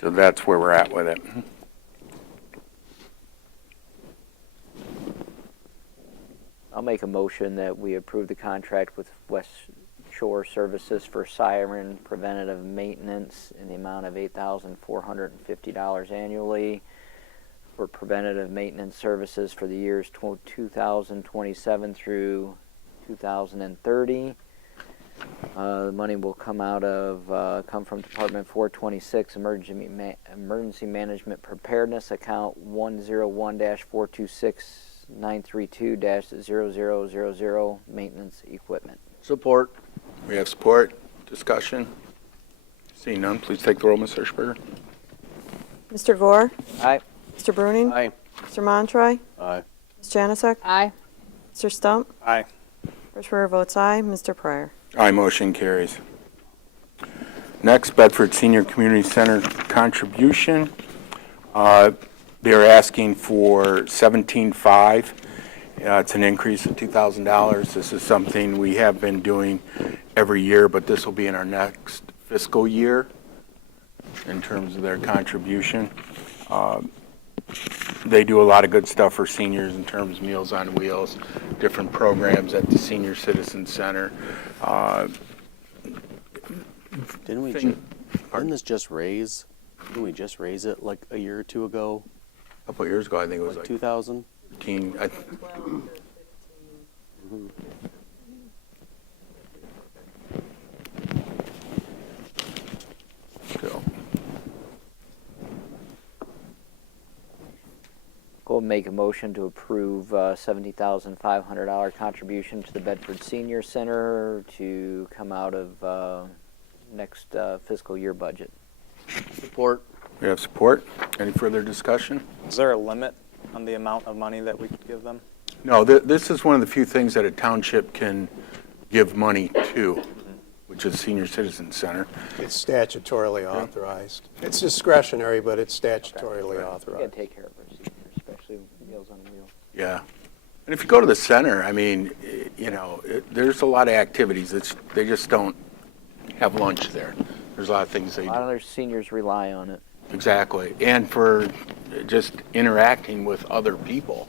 So that's where we're at with it. I'll make a motion that we approve the contract with West Shore Services for Siren preventative maintenance in the amount of $8,450 annually for preventative maintenance services for the years 2027 through 2030. The money will come from Department 426 Emergency Management Preparedness Account 101-426-932-0000 Maintenance Equipment. Support. We have support. Discussion. Seeing none, please take the roll, Ms. Hirschberger. Mr. Gore? Aye. Mr. Bruning? Aye. Mr. Montroy? Aye. Ms. Janusik? Aye. Mr. Stump? Aye. Hirschberger votes aye. Mr. Pryor? Aye, motion carries. Next, Bedford Senior Community Center contribution. They're asking for $17,500. It's an increase of $2,000. This is something we have been doing every year, but this will be in our next fiscal year in terms of their contribution. They do a lot of good stuff for seniors in terms of Meals on Wheels, different programs at the Senior Citizen Center. Didn't we, didn't this just raise, didn't we just raise it like a year or two ago? A couple of years ago, I think it was like 2,000? 15. So, Go and make a motion to approve $70,500 contribution to the Bedford Senior Center to come out of next fiscal year budget. Support. we have support. Any further discussion? Is there a limit on the amount of money that we could give them? No, this is one of the few things that a township can give money to, which is Senior Citizen Center. It's statutorily authorized. It's discretionary, but it's statutorily We gotta authorized. take care of our seniors, especially Meals on Wheels. Yeah. And if you go to the center, I mean, there's a lot of activities. They just don't have lunch there. There's a lot of things they A do. lot of their seniors rely on it. Exactly. And for just interacting with other people,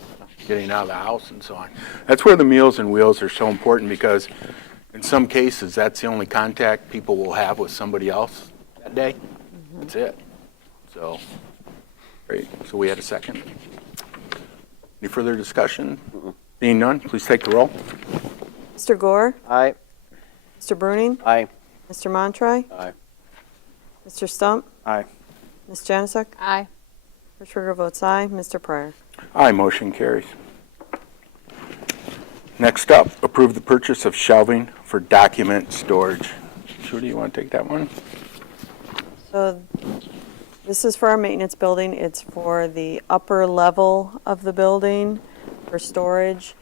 getting out of the house and so on. That's where the Meals on Wheels are so important, because in some cases, that's the only contact people will have with somebody else that day. That's it. So, great. So we had a second. Any further discussion? Seeing none, please take the roll. Mr. Gore? Aye. Mr. Bruning? Aye. Mr. Montroy? Aye. Mr. Stump? Aye. Ms. Janusik? Aye. Hirschberger votes aye. Mr. Pryor? Aye, motion carries. Next up, approve the purchase of shelving for document storage. Trudy, you want to take that one? So this is for our maintenance building. It's for the upper level of the building for storage.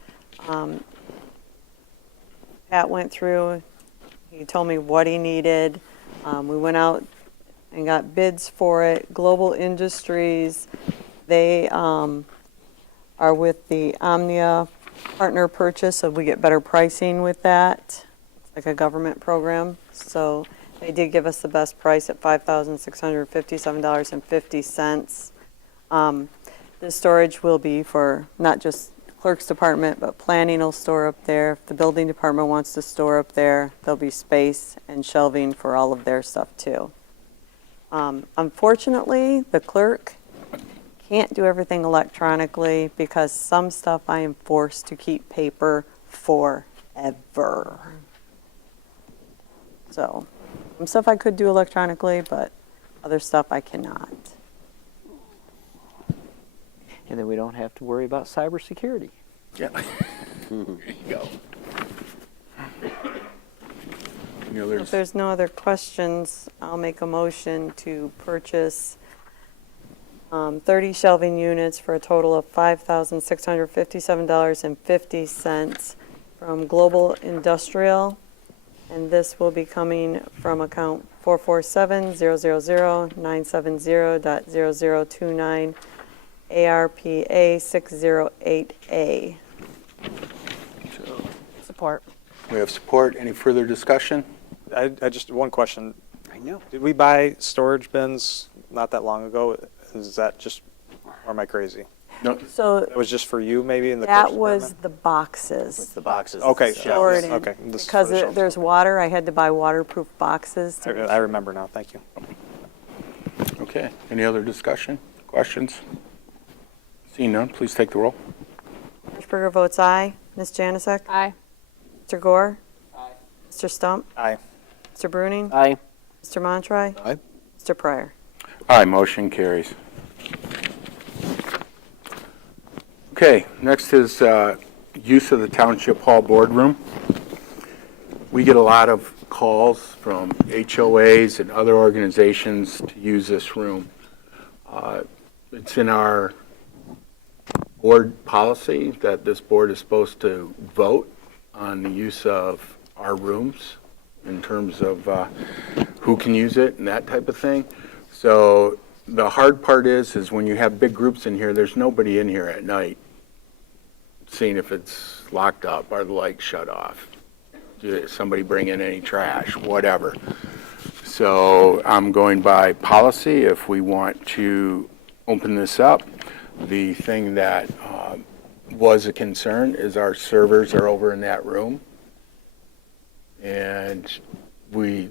Pat went through, he told me what he needed. We went out and got bids for it. Global Industries, they are with the Omnia partner purchase, so we get better pricing with that. It's like a government program. So they did give us the best price at $5,657.50. This storage will be for not just clerk's department, but planning will store up there. If the building department wants to store up there, there'll be space and shelving for all of their stuff too. Unfortunately, the clerk can't do everything electronically because some stuff I am forced to keep paper forever. So, some stuff I could do electronically, but other stuff I cannot. And then we don't have to worry about cybersecurity. Yeah. There you go. If there's no other questions, I'll make a motion to purchase 30 shelving units for a total of $5,657.50 from Global Industrial. And this will be coming from account 447-000-970.0029 ARPA 608A. Support. We have support. Any further discussion? I just, one question. I know. Did we buy storage bins not that long ago? Is that just, or am I crazy? No. So That was just for you, maybe, in the that clerk's was department? the boxes. The boxes. Okay, Stored in. okay. This is for Because the shelves. there's water, I had to buy waterproof boxes. I remember now, thank you. Okay. Any other discussion? Questions? Seeing none, please take the roll. Hirschberger votes aye. Ms. Janusik? Aye. Mr. Gore? Aye. Mr. Stump? Aye. Mr. Bruning? Aye. Mr. Montroy? Aye. Mr. Pryor? Aye, motion carries. Okay, next is use of the Township Hall Boardroom. We get a lot of calls from HOAs and other organizations to use this room. It's in our board policy that this board is supposed to vote on the use of our rooms in terms of who can use it and that type of thing. So the hard part is when you have big groups in here, there's nobody in here at night seeing if it's locked up, are the lights shut off, did somebody bring in any trash, whatever. So I'm going by policy. If we want to open this up, the thing that was a concern is our servers are over in that room. And what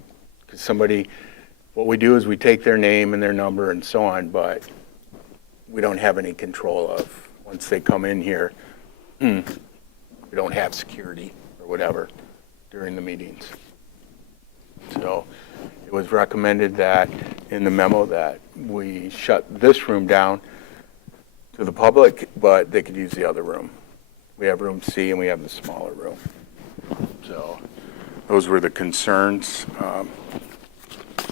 we do is we take their name and their number and so on, but we don't have any control of, once they come in here, we don't have security or whatever during the meetings. So it was recommended that in the memo that we shut this room down to the public, but they could use the other room. We have room C and we have the smaller room. So those were the concerns. So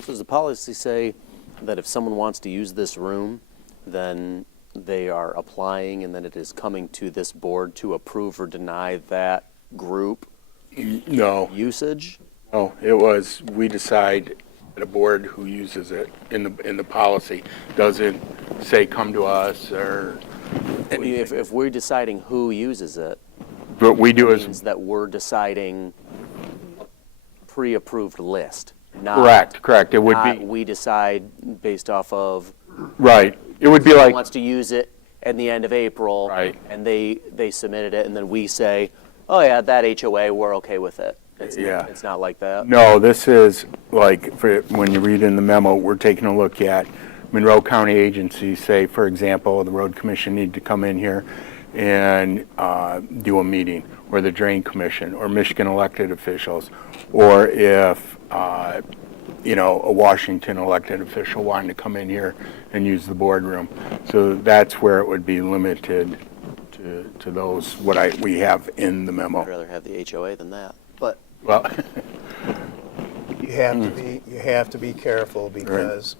does the policy say that if someone wants to use this room, then they are applying and then it is coming to this board to approve or deny that group No. usage? No, it was, we decide at a board who uses it in the policy. Doesn't say come to us or. I mean, if we're deciding who uses it, What we do it is, means that we're deciding a pre-approved list. Not, correct, it would not be, we decide based off of right, it would be someone like, wants to use it at the end of April. Right. And they submitted it, and then we say, oh yeah, that HOA, we're okay with it. Yeah. It's not like that. no, this is like, when you read in the memo, we're taking a look at Monroe County agencies, say, for example, the road commission need to come in here and do a meeting, or the drain commission, or Michigan elected officials, or if, a Washington elected official wanted to come in here and use the boardroom. So that's where it would be limited to those, we have in the memo. I'd rather have the HOA than that, but. Well, You have to be careful because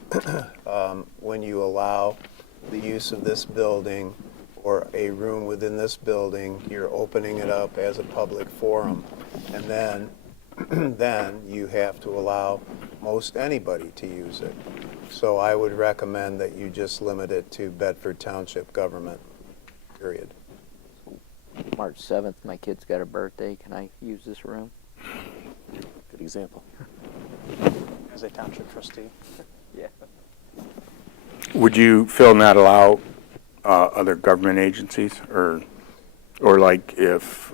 when you allow the use of this building or a room within this building, you're opening it up as a public forum. And then you have to allow most anybody to use it. So I would recommend that you just limit it to Bedford Township government, period. March 7th, my kid's got a birthday. Can I use this room? Good example. As a township trustee. Yeah. would you, Phil, not allow other government agencies, or like if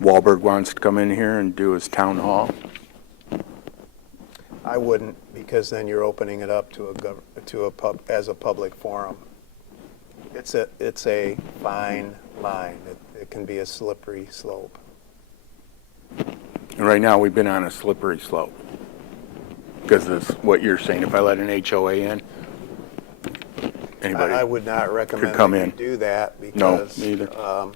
Wahlberg wants to come in here and do his town hall? I wouldn't, because then you're opening it up as a public forum. It's a fine line. It can be a slippery slope. And right now, we've been on a slippery slope. Because of what you're saying, if I let an HOA in, anybody I would not recommend come that you in. do that No, because me either.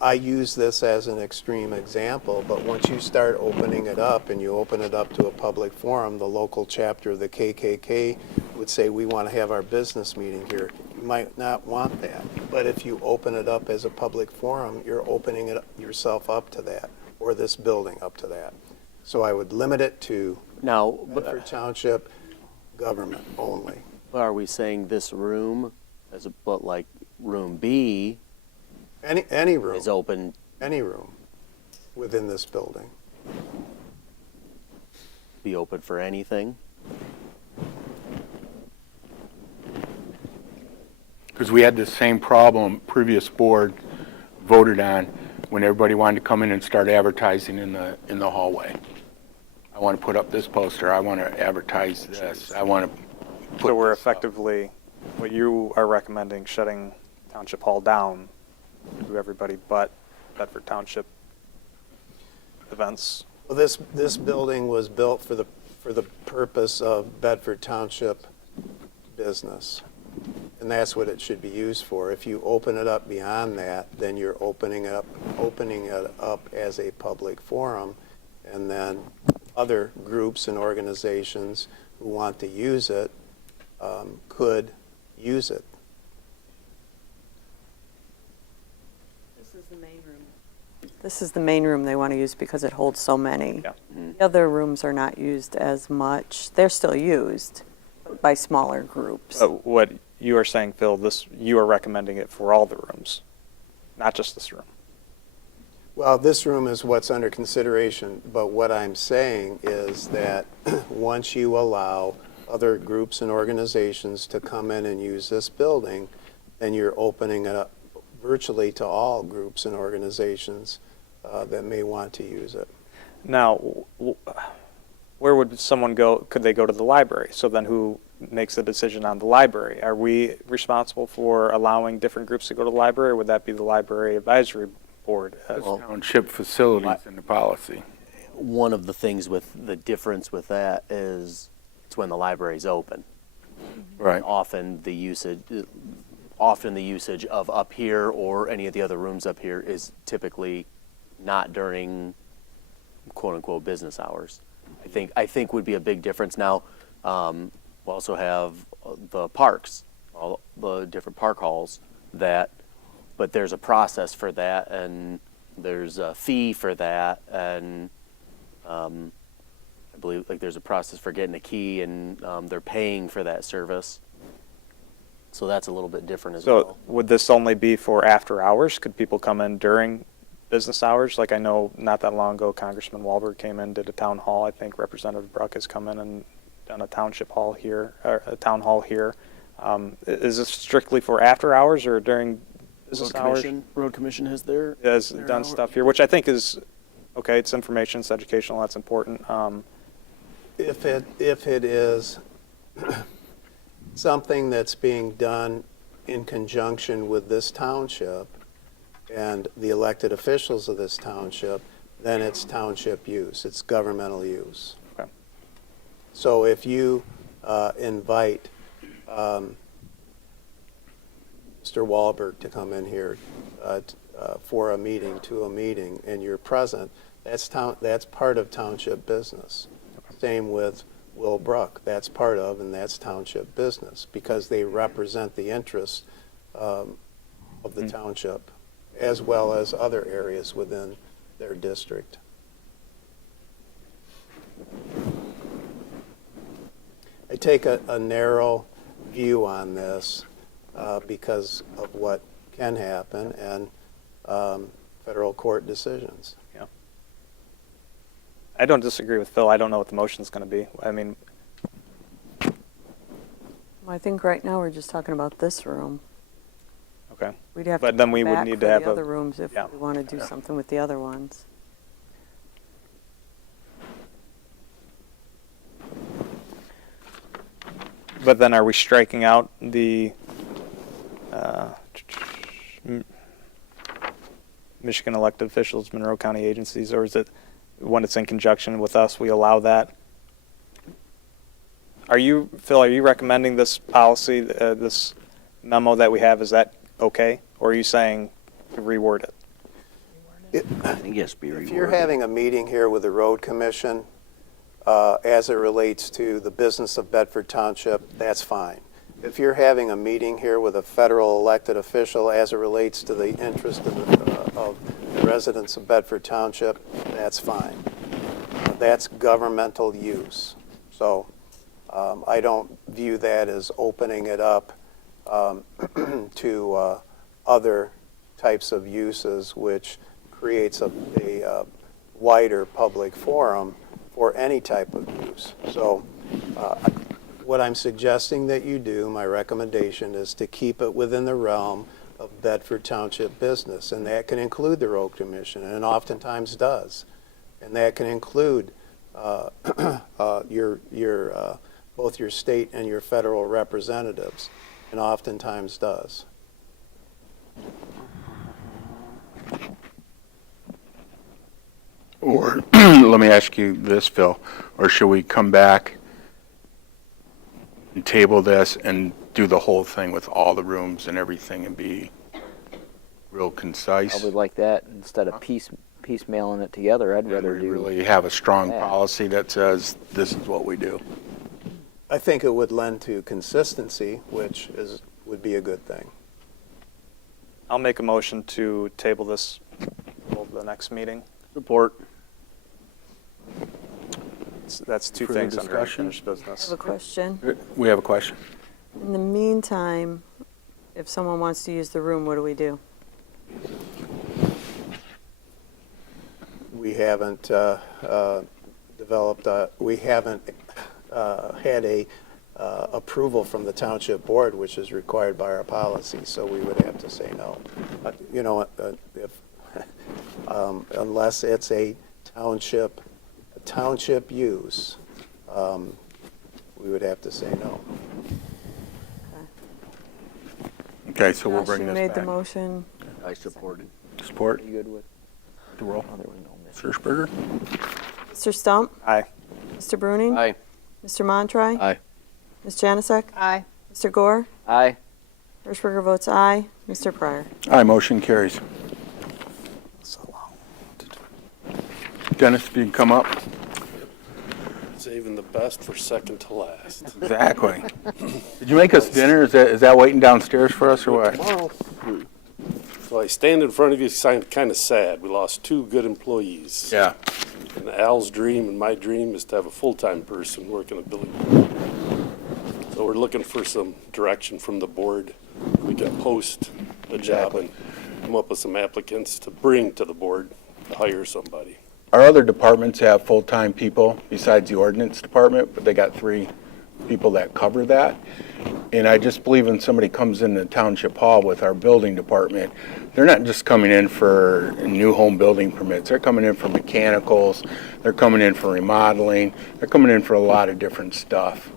I use this as an extreme example, but once you start opening it up and you open it up to a public forum, the local chapter of the KKK would say, we want to have our business meeting here. You might not want that, but if you open it up as a public forum, you're opening it yourself up to that, or this building up to that. So I would limit it to Now, Bedford Township government only. are we saying this room, but like room B Any room. is open? Any room within this building. Be open for anything? Because we had the same problem, previous board voted on, when everybody wanted to come in and start advertising in the hallway. I want to put up this poster, I want to advertise this, I want to put So we're this up. effectively what you are recommending, shutting Township Hall down to everybody but Bedford Township events. Well, this building was built for the purpose of Bedford Township business. And that's what it should be used for. If you open it up beyond that, then you're opening it up as a public forum, and then other groups and organizations who want to use it could use it. This is the main room. This is the main room they want to use because it holds so many. Yeah. The other rooms are not used as much. They're still used by smaller groups. What you are saying, Phil, you are recommending it for all the rooms, not just this room. Well, this room is what's under consideration, but what I'm saying is that once you allow other groups and organizations to come in and use this building, then you're opening it up virtually to all groups and organizations that may want to use it. Now, where would someone go? Could they go to the library? So then who makes the decision on the library? Are we responsible for allowing different groups to go to the library, or would that be the library advisory board? Township facilities in the policy. One of the things with the difference with that is it's when the library's open. Right. Often the usage of up here or any of the other rooms up here is typically not during quote unquote business hours. I think would be a big difference. Now, we also have the parks, all the different park halls but there's a process for that, and there's a fee for that, and I believe there's a process for getting a key, and they're paying for that service. So that's a little bit different as well. So would this only be for after hours? Could people come in during business hours? Like I know not that long ago, Congressman Wahlberg came in, did a town hall. I think Representative Bruck has come in and done a township hall here, or a town hall here. Is this strictly for after hours or during business hours? Road Commission has their Done stuff here, which I think is okay. It's information, it's educational, that's important. If it is something that's being done in conjunction with this township and the elected officials of this township, then it's township use, it's governmental use. Okay. So if you invite Mr. Wahlberg to come in here for a meeting, and you're present, that's part of township business. Same with Will Bruck, that's part of, and that's township business, because they represent the interests of the township, as well as other areas within their district. I take a narrow view on this because of what can happen and federal court decisions. Yeah. I don't disagree with Phil. I don't know what the motion's going to be. I mean, I think right now we're just talking about this room. okay. We'd have But to then come we would back need for to have the a- other rooms if yeah. we want to do something with the other ones. But then are we striking out the Michigan elected officials, Monroe County agencies, or is it when it's in conjunction with us, we allow that? Phil, are you recommending this policy, this memo that we have, is that okay? Or are you saying to reword it? I think yes, be If you're reworded. having a meeting here with the road commission, as it relates to the business of Bedford Township, that's fine. If you're having a meeting here with a federal elected official as it relates to the interest of the residents of Bedford Township, that's fine. That's governmental use. So I don't view that as opening it up to other types of uses, which creates a wider public forum for any type of use. So what I'm suggesting that you do, my recommendation, is to keep it within the realm of Bedford Township business, and that can include the road commission, and oftentimes does. And that can include both your state and your federal representatives. and oftentimes does. Or, let me ask you this, Phil, or should we come back and table this and do the whole thing with all the rooms and everything and be real I concise? would like that instead of piecemealing it together. I'd rather We do. really have a strong that. policy that says this is what we do. I think it would lend to consistency, which would be a good thing. I'll make a motion to table this till the next meeting. Support. That's two Further things under discussion? unfinished I have business. a question. We have a question. In the meantime, if someone wants to use the room, what do we do? We haven't developed, we haven't had a approval from the township board, which is required by our policy, so we would have to say no. You know, if, unless it's a township use, we would have to say no. Okay, so we'll Josh, bring you this made the back. motion. I support it. Support, You good with? the roll. Oh, there was no miss. Hirschberger? Mr. Stump? Aye. Mr. Bruning? Aye. Mr. Montroy? Aye. Ms. Janasek? Aye. Mr. Gore? Aye. Hirschberger votes aye. Mr. Pryor? Aye, motion carries. Dennis, if you can come up. Saving the best for second to last. Exactly. Did you make us dinner? Is that waiting downstairs for us or what? Tomorrow. Well, I stand in front of you, kind of sad. We lost two good employees. Yeah. And Al's dream and my dream is to have a full-time person working a building. So we're looking for some direction from the board. We can post a job and come up with some applicants to bring to the board to hire somebody. Our other departments have full-time people besides the ordinance department, but they got 3 people that cover that. And I just believe when somebody comes into Township Hall with our building department, they're not just coming in for new home building permits. They're coming in for mechanicals, they're coming in for remodeling, they're coming in for a lot of different stuff.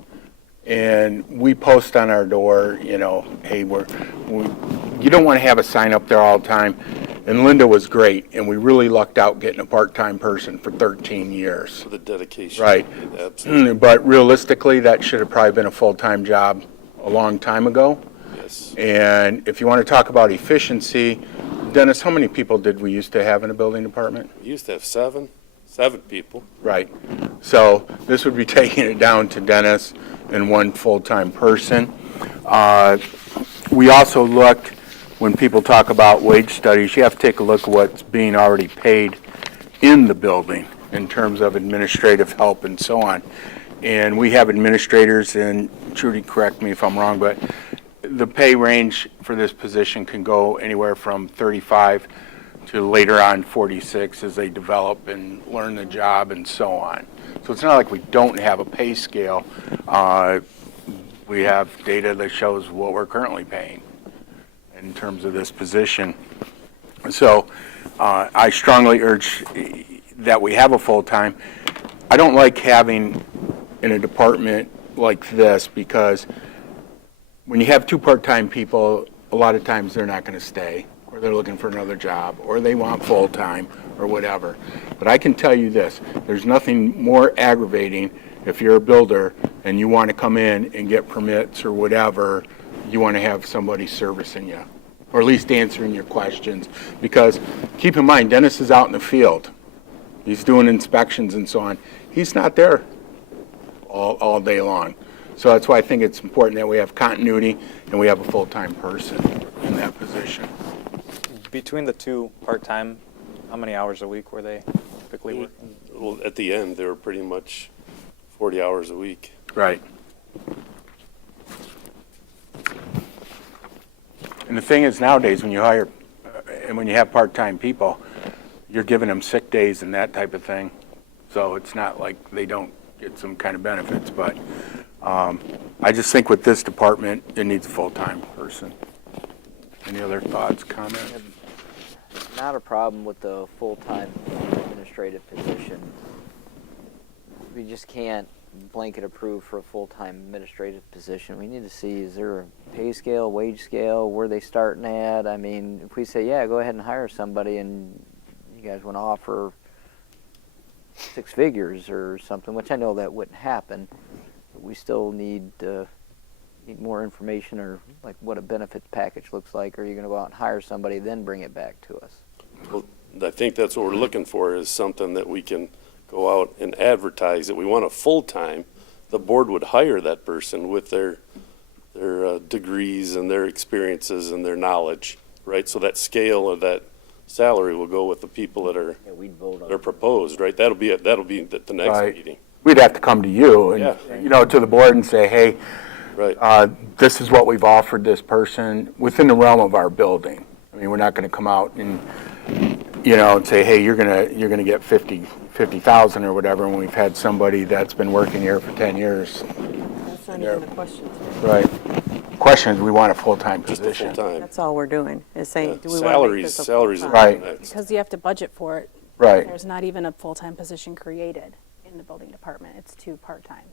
And we post on our door, you know, hey, you don't want to have a sign up there all the time. And Linda was great, and we really lucked out getting a part-time person for 13 years. For the dedication. Right. Absolutely. But realistically, that should have probably been a full-time job a long time ago. Yes. And if you want to talk about efficiency, Dennis, how many people did we used to have in the building department? We used to have seven people. Right. So this would be taking it down to Dennis and 1 full-time person. We also looked, when people talk about wage studies, you have to take a look at what's being already paid in the building in terms of administrative help and so on. And we have administrators, and Trudy, correct me if I'm wrong, but the pay range for this position can go anywhere from 35 to later on 46 as they develop and learn the job and so on. So it's not like we don't have a pay scale. We have data that shows what we're currently paying in terms of this position. So I strongly urge that we have a full-time. I don't like having in a department like this because when you have 2 part-time people, a lot of times they're not going to stay, or they're looking for another job, or they want full-time, or whatever. But I can tell you this, there's nothing more aggravating if you're a builder and you want to come in and get permits or whatever, you want to have somebody servicing you, or at least answering your questions. Because keep in mind, Dennis is out in the field. He's doing inspections and so on. He's not there all day long. So that's why I think it's important that we have continuity and we have a full-time person in that position. Between the 2 part-time, how many hours a week were they typically working? Well, at the end, they were pretty much 40 hours a week. Right. And the thing is nowadays, when you hire, and when you have part-time people, you're giving them sick days and that type of thing. So it's not like they don't get some kind of benefits, but I just think with this department, it needs a full-time person. Any other thoughts, comments? Not a problem with the full-time administrative position. We just can't blanket approved for a full-time administrative position. We need to see, is there a pay scale, wage scale, where they starting at? I mean, if we say, yeah, go ahead and hire somebody and you guys want to offer 6 figures or something, which I know that wouldn't happen, but we still need more information, or like what a benefits package looks like. Or are you going to go out and hire somebody, then bring it back to us? Well, I think that's what we're looking for, is something that we can go out and advertise that we want a full-time. The board would hire that person with their degrees and their experiences and their knowledge, right? So that scale of that salary will go with the people that are proposed, right? That'll be the next Right. meeting. We'd have to come to you and, Yeah. to the board and say, hey, Right. this is what we've offered this person within the realm of our building. I mean, we're not going to come out and, and say, hey, you're gonna get 50,000 or whatever, and we've had somebody that's been working here for 10 years. That's not even the question. Right. Question is, we want a full-time Just a position. full-time. That's all we're doing, is saying, Yeah. do we want to make this a Salaries full-time? Right. next. Because you have to budget for it. Right. There's not even a full-time position created in the building department. It's 2 part-time.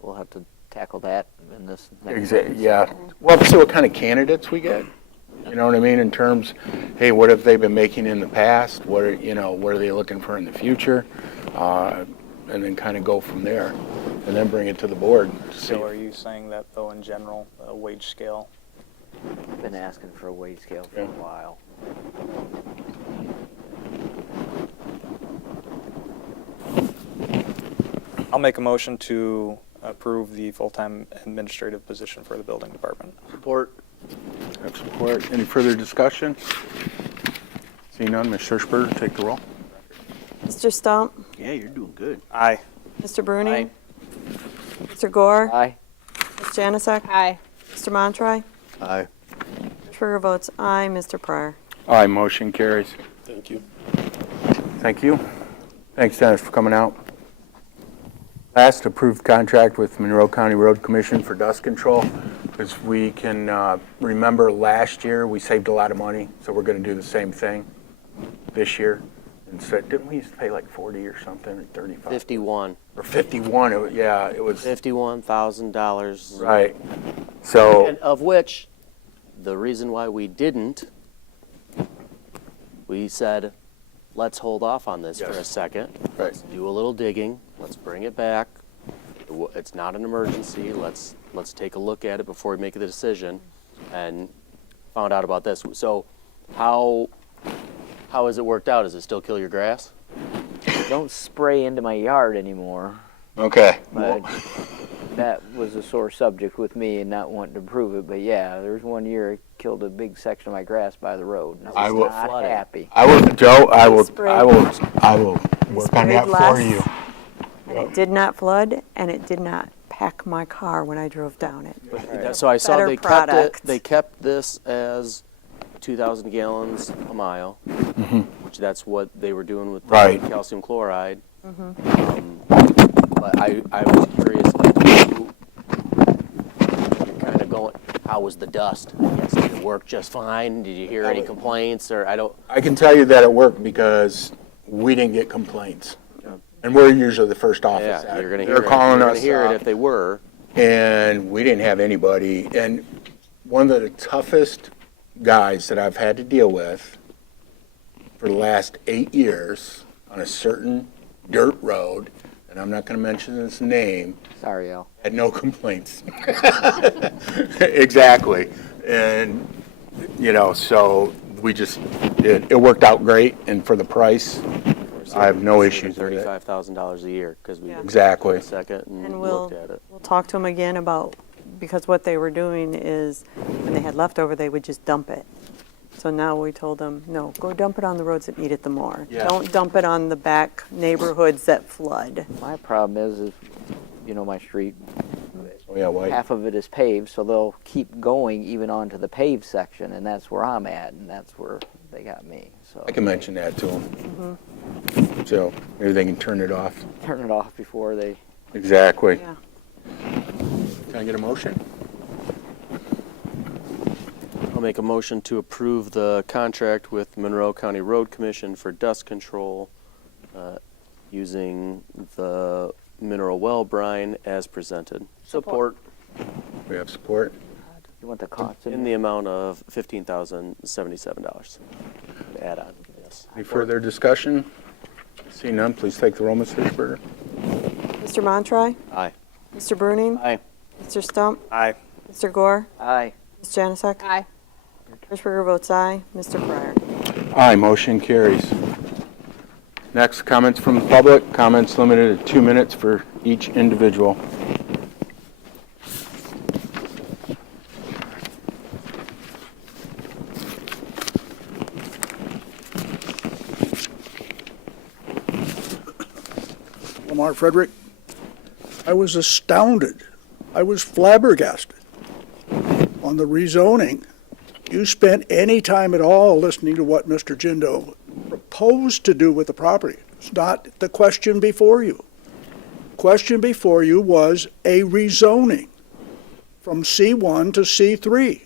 We'll have to tackle that in this next. Exactly, yeah. We'll have to see what kind of candidates we get. You know what I mean, in terms, hey, what have they been making in the past? What are they looking for in the future? And then kind of go from there, and then bring it to the board. To see. So are you saying that, though, in general, a wage scale? I've been asking for a wage scale for a while. I'll make a motion to approve the full-time administrative position for the building department. Support. Have support. Any further discussion? Seeing none, Ms. Schurchberger, take the roll. Mr. Stump, Yeah, you're doing good. Aye. Mr. Bruni, Aye. Mr. Gore, Aye. Ms. Janusik, Aye. Mr. Montroy, Aye. Trigger votes aye, Mr. Pryor. Aye, motion carries. Thank you. Thank you. Thanks, Dennis, for coming out. Last, approved contract with Monroe County Road Commission for dust control. As we can remember, last year, we saved a lot of money, so we're going to do the same thing this year. Instead, didn't we used to pay like 40 or something, or 35? 51. Or 51, it was. $51,000. Right. So, And of which, the reason why we didn't, we said, let's hold off on this for a second. Right. Let's do a little digging. Let's bring it back. It's not an emergency. Let's take a look at it before we make the decision. And found out about this. So how has it worked out? Does it still kill your grass? Don't spray into my yard anymore. okay. But that was a sore subject with me and not wanting to prove it. But yeah, there's one year it killed a big section of my grass by the road. And I I was will- not happy. Joe, I will sprayed- work on that for less. you. And it did not flood, and it did not pack my car when I drove down it. So I saw Better they kept product. it. They kept this as 2,000 gallons a mile, which that's what they were doing with the Right. calcium chloride. But I was curious, kind of going, how was the dust? I guess did it work just fine? Did you hear any complaints, or I don't? I can tell you that it worked because we didn't get complaints. And we're usually the first office. Yeah, you're gonna They're hear it. calling You're us gonna hear up, it if they were. and we didn't have anybody. And one of the toughest guys that I've had to deal with for the last 8 years on a certain dirt road, and I'm not going to mention his name, Sorry, Al. had no complaints. Exactly. And, so we just, it worked out great, and for the price, I have no issues with it. $35,000 a year because we Exactly. took a second and And looked at it. we'll talk to them again about, because what they were doing is, when they had leftover, they would just dump it. So now we told them, no, go dump it on the roads that need it the more. Yeah. Don't dump it on the back neighborhoods that flood. My problem is my street, Oh, yeah, White. half of it is paved, so they'll keep going even onto the paved section, and that's where I'm at, and that's where they got me. So I can mention that to them. So maybe they can turn it off. turn it off before they. Exactly. Yeah. Can I get a motion? I'll make a motion to approve the contract with Monroe County Road Commission for dust control using the mineral well brine as presented. Support. We have support. You want the cost In the amount of $15,077. Add on, yes. Any further discussion? Seeing none, please take the roll, Ms. Hirschberger. Mr. Montroy? Aye. Mr. Bruning? Aye. Mr. Stump? Aye. Mr. Gore? Aye. Ms. Janusik? Aye. Hirschberger votes aye. Mr. Pryor? Aye, motion carries. Next, comments from the public. Comments limited to 2 minutes for each individual. Lamar Frederick, I was astounded. I was flabbergasted on the rezoning. You spent any time at all listening to what Mr. Jindo proposed to do with the property. It's not the question before you. Question before you was a rezoning from C1 to C3.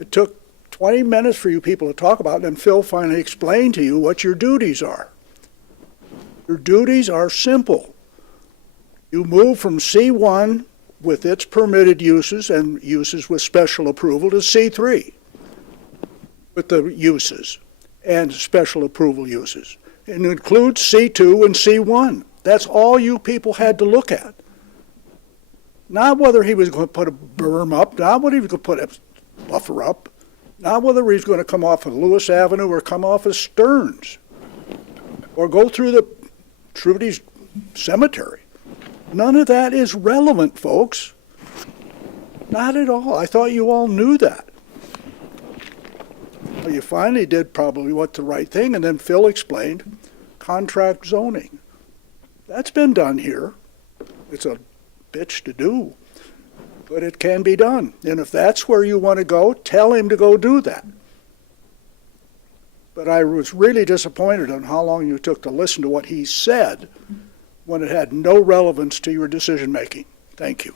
It took 20 minutes for you people to talk about it, and Phil finally explained to you what your duties are. Your duties are simple. You move from C1 with its permitted uses and uses with special approval to C3 with the uses and special approval uses. It includes C2 and C1. That's all you people had to look at. Not whether he was going to put a berm up, not whether he was going to put a buffer up, not whether he was going to come off of Lewis Avenue or come off of Stearns or go through the Trudy's cemetery. None of that is relevant, folks. Not at all. I thought you all knew that. Well, you finally did probably what the right thing, and then Phil explained contract zoning. That's been done here. It's a bitch to do, but it can be done. And if that's where you want to go, tell him to go do that. But I was really disappointed on how long you took to listen to what he said when it had no relevance to your decision-making. Thank you.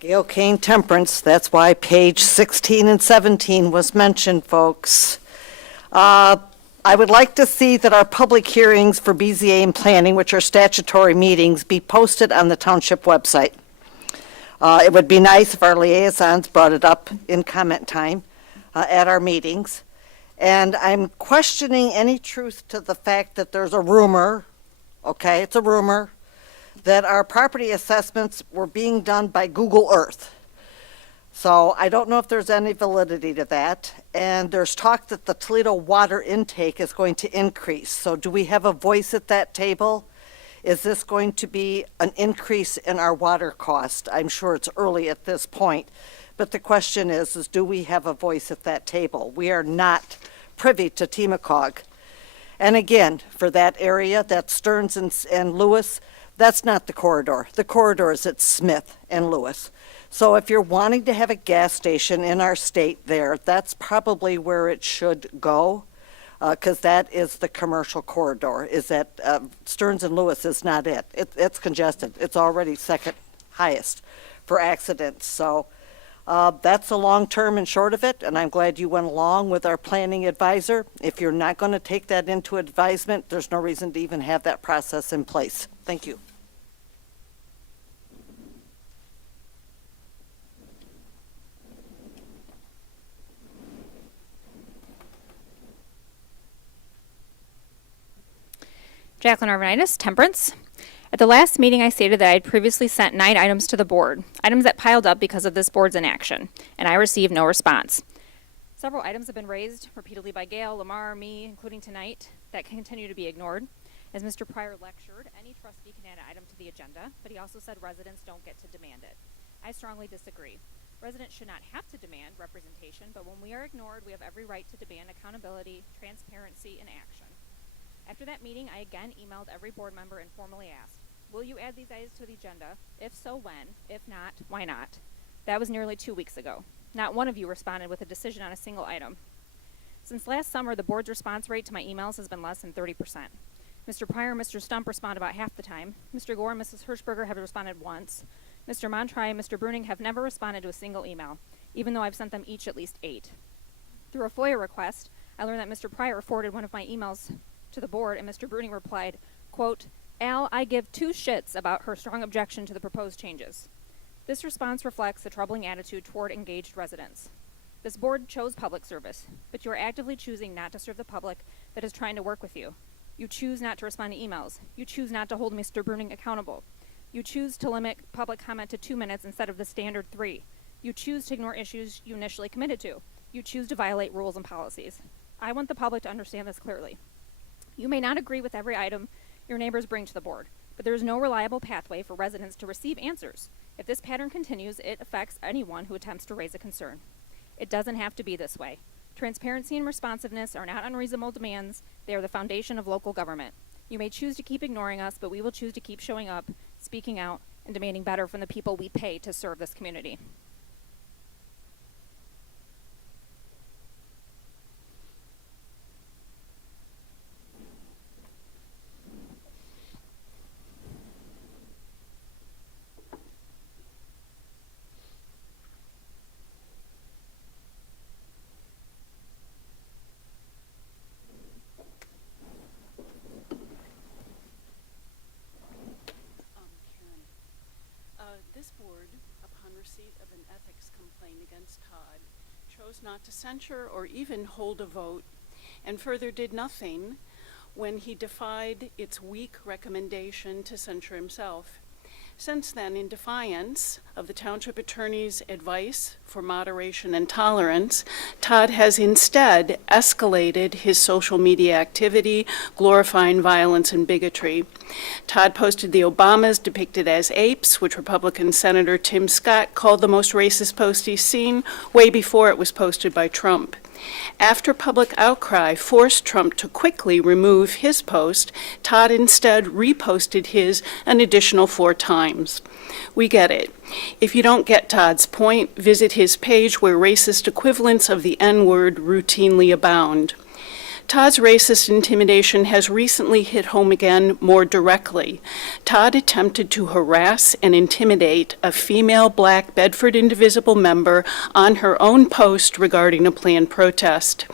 Gail Kane Temperance, that's why page 16 and 17 was mentioned, folks. I would like to see that our public hearings for BZA and planning, which are statutory meetings, be posted on the township website. It would be nice if our liaisons brought it up in comment time at our meetings. And I'm questioning any truth to the fact that there's a rumor, okay, it's a rumor, that our property assessments were being done by Google Earth. So I don't know if there's any validity to that. And there's talk that the Toledo water intake is going to increase. So do we have a voice at that table? Is this going to be an increase in our water cost? I'm sure it's early at this point. But the question is do we have a voice at that table? We are not privy to Temacog. And again, for that area, that Stearns and Lewis, that's not the corridor. The corridor is at Smith and Lewis. So if you're wanting to have a gas station in our state there, that's probably where it should go, because that is the commercial corridor. Is that Stearns and Lewis is not it. It's congested. It's already second highest for accidents. So that's the long term and short of it, and I'm glad you went along with our planning advisor. If you're not going to take that into advisement, there's no reason to even have that process in place. Thank you. Jacqueline Arvanitis, Temperance. At the last meeting, I stated that I had previously sent 9 items to the board, items that piled up because of this board's inaction, and I received no response. Several items have been raised repeatedly by Gail, Lamar, me, including tonight, that continue to be ignored. As Mr. Pryor lectured, any trustee can add an item to the agenda, but he also said residents don't get to demand it. I strongly disagree. Residents should not have to demand representation, but when we are ignored, we have every right to demand accountability, transparency, and action. After that meeting, I again emailed every board member and formally asked, will you add these items to the agenda? If so, when? If not, why not? That was nearly 2 weeks ago. Not one of you responded with a decision on a single item. Since last summer, the board's response rate to my emails has been less than 30%. Mr. Pryor and Mr. Stump respond about half the time. Mr. Gore and Mrs. Hirschberger have responded once. Mr. Montroy and Mr. Bruning have never responded to a single email, even though I've sent them each at least 8. Through a FOIA request, I learned that Mr. Pryor forwarded one of my emails to the board, and Mr. Bruning replied, quote, "Al, I give two shits about her strong objection to the proposed changes." This response reflects a troubling attitude toward engaged residents. This board chose public service, but you are actively choosing not to serve the public that is trying to work with you. You choose not to respond to emails. You choose not to hold Mr. Bruning accountable. You choose to limit public comment to 2 minutes instead of the standard 3. You choose to ignore issues you initially committed to. You choose to violate rules and policies. I want the public to understand this clearly. You may not agree with every item your neighbors bring to the board, but there is no reliable pathway for residents to receive answers. If this pattern continues, it affects anyone who attempts to raise a concern. It doesn't have to be this way. Transparency and responsiveness are not unreasonable demands. They are the foundation of local government. You may choose to keep ignoring us, but we will choose to keep showing up, speaking out, and demanding better from the people we pay to serve this community. This board, upon receipt of an ethics complaint against Todd, chose not to censure or even hold a vote, and further did nothing when he defied its weak recommendation to censure himself. Since then, in defiance of the township attorney's advice for moderation and tolerance, Todd has instead escalated his social media activity, glorifying violence and bigotry. Todd posted the Obamas depicted as apes, which Republican Senator Tim Scott called the most racist post he's seen, way before it was posted by Trump. After public outcry forced Trump to quickly remove his post, Todd instead reposted his an additional 4 times. We get it. If you don't get Todd's point, visit his page where racist equivalents of the N-word routinely abound. Todd's racist intimidation has recently hit home again more directly. Todd attempted to harass and intimidate a female Black Bedford Indivisible member on her own post regarding a planned protest.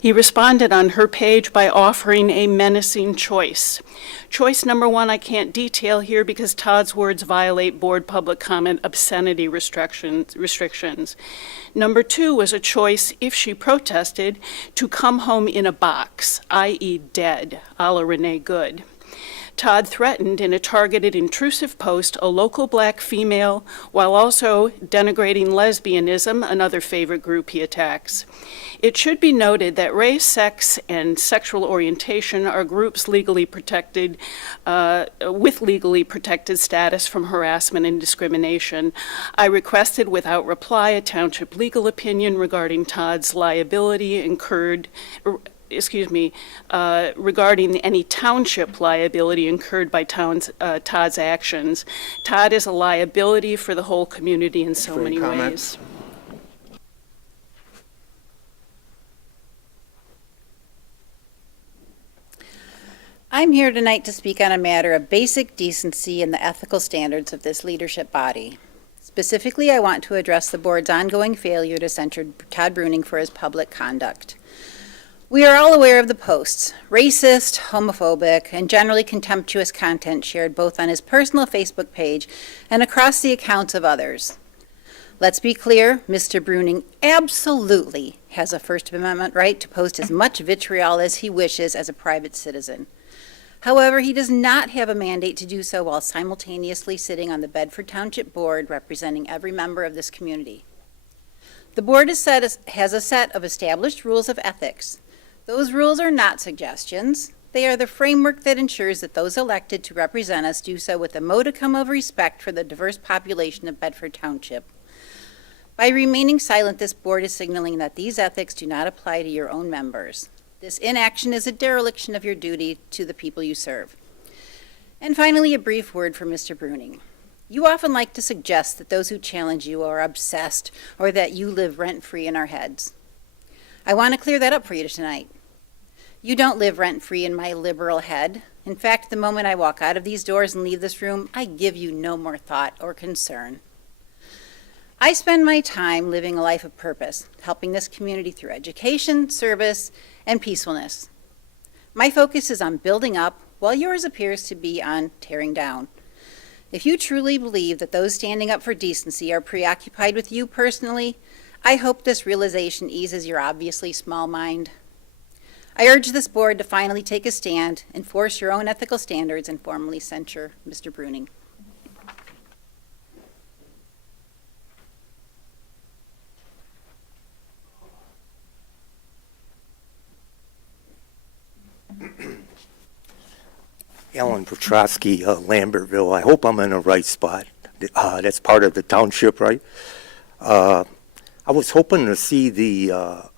He responded on her page by offering a menacing choice. Choice number 1 I can't detail here because Todd's words violate board public comment obscenity restrictions. Number 2 was a choice, if she protested, to come home in a box, i.e. dead, a la Renee Good. Todd threatened in a targeted intrusive post a local Black female while also denigrating lesbianism, another favorite group he attacks. It should be noted that race, sex, and sexual orientation are groups legally protected, with legally protected status from harassment and discrimination. I requested without reply a township legal opinion regarding Todd's liability regarding any township liability incurred by Todd's actions. Todd is a liability for the whole community in so many ways. I'm here tonight to speak on a matter of basic decency and the ethical standards of this leadership body. Specifically, I want to address the board's ongoing failure to censure Todd Bruning for his public conduct. We are all aware of the posts, racist, homophobic, and generally contemptuous content shared both on his personal Facebook page and across the accounts of others. Let's be clear, Mr. Bruning absolutely has a First Amendment right to post as much vitriol as he wishes as a private citizen. However, he does not have a mandate to do so while simultaneously sitting on the Bedford Township Board representing every member of this community. The board has a set of established rules of ethics. Those rules are not suggestions. They are the framework that ensures that those elected to represent us do so with a modicum of respect for the diverse population of Bedford Township. By remaining silent, this board is signaling that these ethics do not apply to your own members. This inaction is a dereliction of your duty to the people you serve. And finally, a brief word for Mr. Bruning. You often like to suggest that those who challenge you are obsessed or that you live rent-free in our heads. I want to clear that up for you tonight. You don't live rent-free in my liberal head. In fact, the moment I walk out of these doors and leave this room, I give you no more thought or concern. I spend my time living a life of purpose, helping this community through education, service, and peacefulness. My focus is on building up, while yours appears to be on tearing down. If you truly believe that those standing up for decency are preoccupied with you personally, I hope this realization eases your obviously small mind. I urge this board to finally take a stand, enforce your own ethical standards, and formally censure Mr. Bruning. Alan Petrosky, Lambertville. I hope I'm in the right spot. That's part of the township, right? I was hoping to see the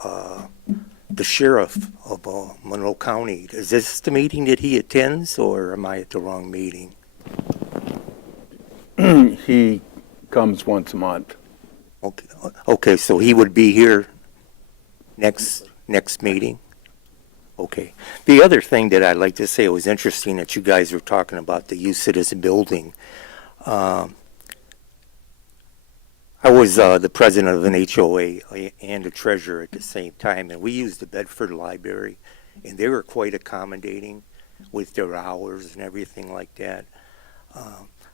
sheriff of Monroe County. Is this the meeting that he attends, or am I at the wrong meeting? He comes once a month. Okay, so he would be here next meeting? Okay. The other thing that I'd like to say, it was interesting that you guys were talking about the use of this building. I was the president of an HOA and a treasurer at the same time, and we used the Bedford Library, and they were quite accommodating with their hours and everything like that.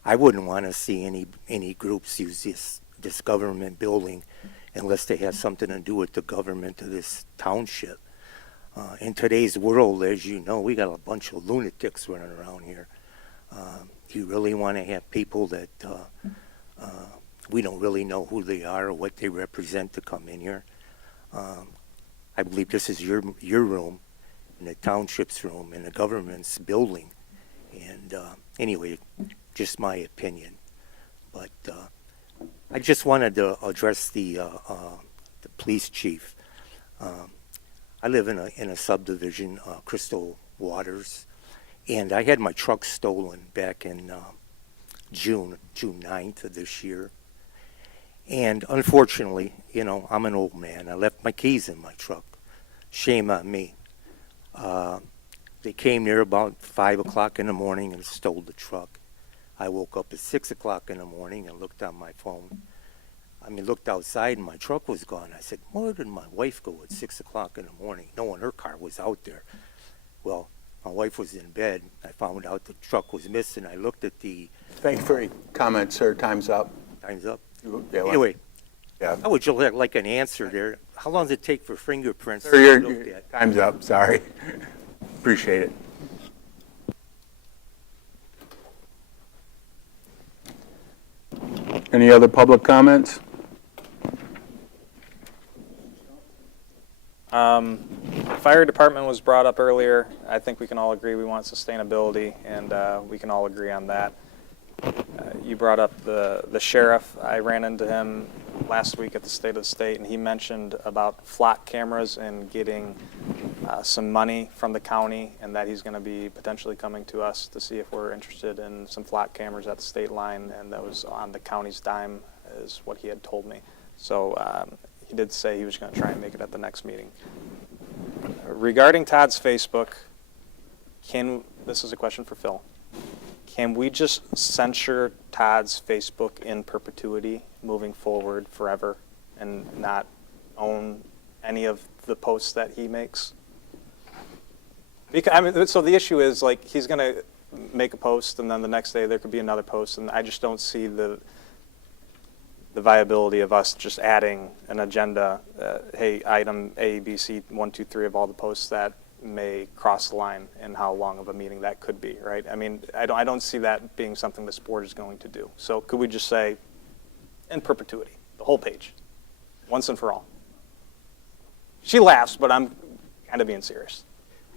I wouldn't want to see any groups use this government building unless they have something to do with the government of this township. In today's world, as you know, we got a bunch of lunatics running around here. You really want to have people that we don't really know who they are or what they represent to come in here. I believe this is your room, and the township's room, and the government's building. And anyway, just my opinion. But I just wanted to address the police chief. I live in a subdivision, Crystal Waters, and I had my truck stolen back in June 9th of this year. And unfortunately, you know, I'm an old man. I left my keys in my truck. Shame on me. They came there about 5 o'clock in the morning and stole the truck. I woke up at 6 o'clock in the morning and looked on my phone. Looked outside and my truck was gone. I said, where did my wife go at 6 o'clock in the morning, knowing her car was out there? Well, my wife was in bed. I found out the truck was missing. I looked at the... Thanks for your comments, sir. Time's up. Time's up? Yeah, well, Anyway, yeah. how would you like an answer there? How long does it take for fingerprints Sir, to be your looked at? time's up. Sorry. Appreciate it. Any other public comments? Fire department was brought up earlier. I think we can all agree we want sustainability, and we can all agree on that. You brought up the sheriff. I ran into him last week at the State of the State, and he mentioned about flock cameras and getting some money from the county, and that he's going to be potentially coming to us to see if we're interested in some flock cameras at the state line, and that was on the county's dime, is what he had told me. So he did say he was going to try and make it at the next meeting. Regarding Todd's Facebook, this is a question for Phil. Can we just censure Todd's Facebook in perpetuity moving forward forever and not own any of the posts that he makes? Because, so the issue is, like, he's going to make a post and then the next day there could be another post, and I just don't see the viability of us just adding an agenda, hey, item A, B, C, 1, 2, 3 of all the posts that may cross the line and how long of a meeting that could be, right? I don't see that being something this board is going to do. So could we just say in perpetuity, the whole page, once and for all? She laughs, but I'm kind of being serious.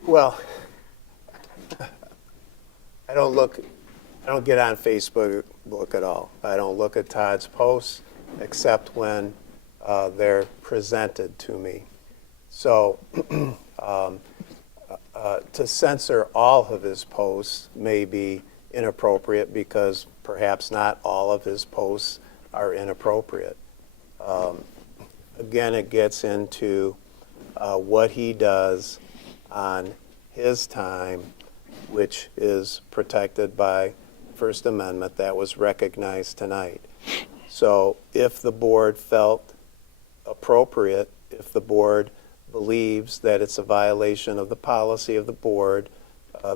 Well, I don't get on Facebook at all. I don't look at Todd's posts except when they're presented to me. So to censor all of his posts may be inappropriate because perhaps not all of his posts are inappropriate. Again, it gets into what he does on his time, which is protected by First Amendment that was recognized tonight. So if the board felt appropriate, if the board believes that it's a violation of the policy of the board,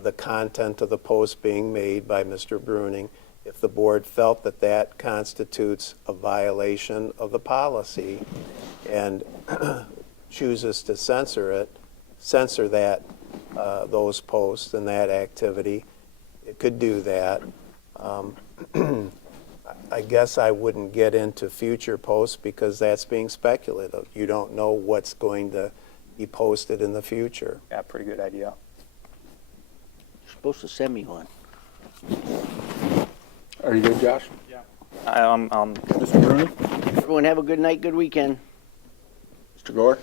the content of the post being made by Mr. Bruning, if the board felt that that constitutes a violation of the policy and chooses to censor that, those posts and that activity, it could do that. I guess I wouldn't get into future posts because that's being speculative. You don't know what's going to be posted in the future. Yeah, pretty good idea. You're supposed to send me one. Are you good, Josh? Yeah. Mr. Bruning? Everyone have a good night, good weekend. Mr. Gore?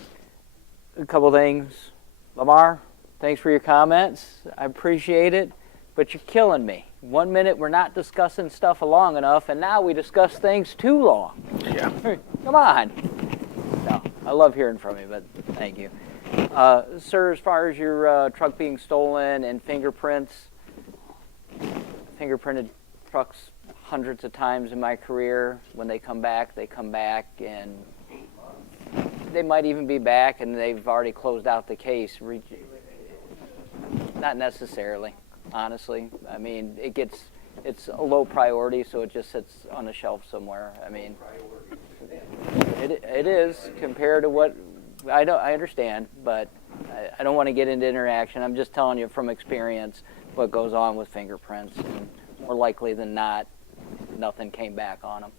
A couple things. Lamar, thanks for your comments. I appreciate it, but you're killing me. 1 minute we're not discussing stuff long enough, and now we discuss things too long. Yeah. Come on. No, I love hearing from you, but thank you. Sir, as far as your truck being stolen and fingerprints, fingerprinted trucks hundreds of times in my career. When they come back, and they might even be back and they've already closed out the case. Not necessarily, honestly. I mean, it's a low priority, so it just sits on a shelf somewhere. I mean, it is compared to what I understand, but I don't want to get into interaction. I'm just telling you from experience what goes on with fingerprints, and more likely than not, nothing came back on them.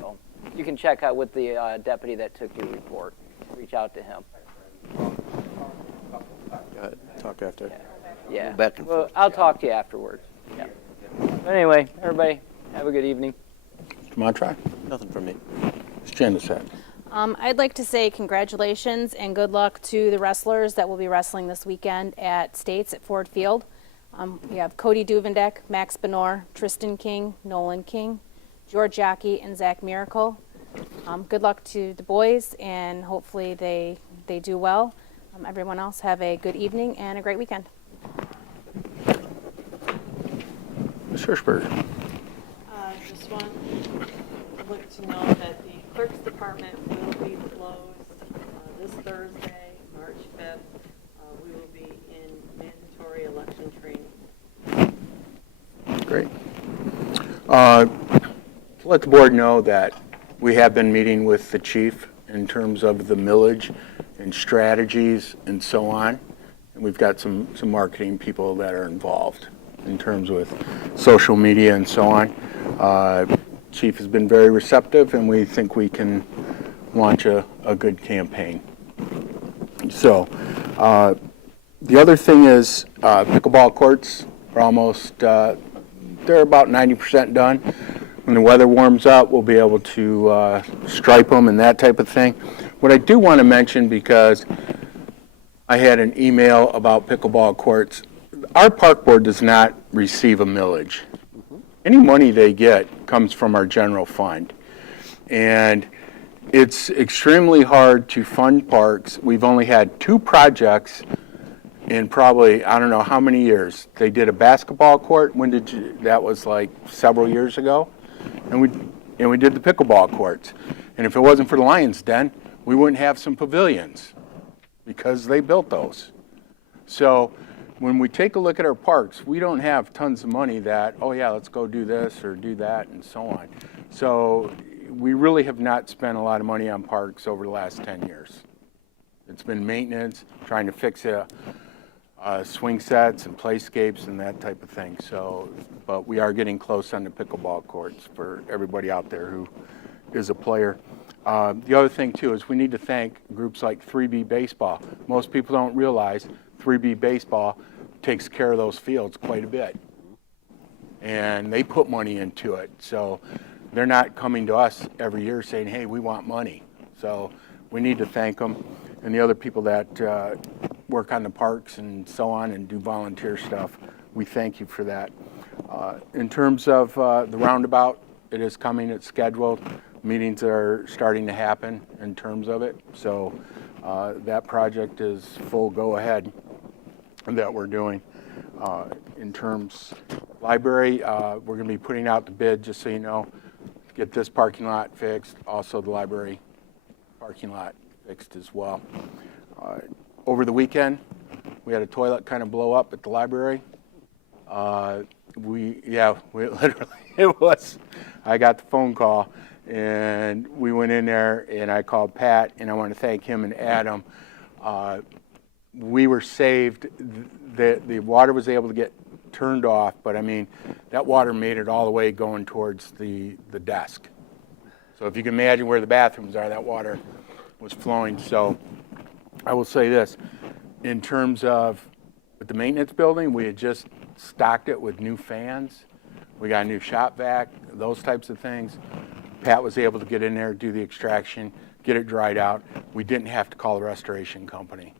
So you can check out with the deputy that took your report. Reach out to him. Go ahead. Talk after. Yeah. Back and Well, forth. I'll talk to you afterwards. Yeah. But anyway, everybody, have a good evening. Mr. Montry? Nothing from me. Ms. Jandisat? I'd like to say congratulations and good luck to the wrestlers that will be wrestling this weekend at States at Ford Field. We have Cody Duvendek, Max Benor, Tristan King, Nolan King, George Yockey, and Zach Miracle. Good luck to the boys, and hopefully they do well. Everyone else have a good evening and a great weekend. Ms. Hirschberg? Just want to look to know that the clerk's department will be closed this Thursday, March 5th. We will be in mandatory election training. Great. To let the board know that we have been meeting with the chief in terms of the millage and strategies and so on. And we've got some marketing people that are involved in terms with social media and so on. Chief has been very receptive, and we think we can launch a good campaign. So the other thing is pickleball courts are almost, they're about 90% done. When the weather warms up, we'll be able to stripe them and that type of thing. What I do want to mention, because I had an email about pickleball courts, our park board does not receive a millage. Any money they get comes from our general fund. And it's extremely hard to fund parks. We've only had 2 projects in probably, I don't know how many years. They did a basketball court. That was like several years ago. And we did the pickleball courts. And if it wasn't for the Lions Den, we wouldn't have some pavilions because they built those. So when we take a look at our parks, we don't have tons of money that, oh yeah, let's go do this or do that and so on. So we really have not spent a lot of money on parks over the last 10 years. It's been maintenance, trying to fix swing sets and playscapes and that type of thing. So, but we are getting close on the pickleball courts for everybody out there who is a player. The other thing too is we need to thank groups like 3B Baseball. Most people don't realize 3B Baseball takes care of those fields quite a bit. And they put money into it. So they're not coming to us every year saying, hey, we want money. So we need to thank them. And the other people that work on the parks and so on and do volunteer stuff, we thank you for that. In terms of the roundabout, it is coming, it's scheduled. Meetings are starting to happen in terms of it. So that project is full go ahead that we're doing. In terms library, we're going to be putting out the bid, just so you know. get this parking lot fixed, also the library parking lot fixed as well. Over the weekend, we had a toilet kind of blow up at the library. We literally, it was, I got the phone call, and we went in there, and I called Pat, and I want to thank him and Adam. We were saved. The water was able to get turned off, but I mean, that water made it all the way going towards the desk. So if you can imagine where the bathrooms are, that water was flowing. So I will say this, in terms of the maintenance building, we had just stocked it with new fans. We got a new shop vac, those types of things. Pat was able to get in there, do the extraction, get it dried out. We didn't have to call the restoration company.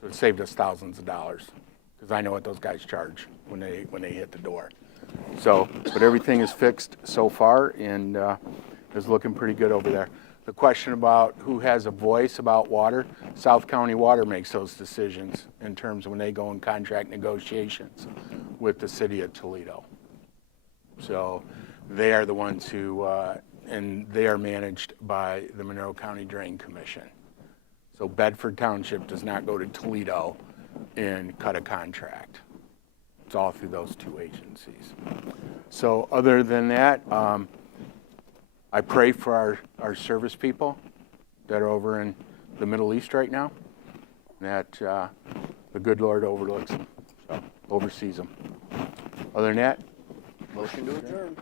So it saved us thousands of dollars, because I know what those guys charge when they hit the door. So, but everything is fixed so far, and is looking pretty good over there. The question about who has a voice about water, South County Water makes those decisions in terms of when they go in contract negotiations with the city of Toledo. So they are the ones who, and they are managed by the Monroe County Drain Commission. So Bedford Township does not go to Toledo and cut a contract. It's all through those two agencies. So other than that, I pray for our service people that are over in the Middle East right now, that the good Lord overlooks them, so oversees them. Other than that, Motion to adjourn.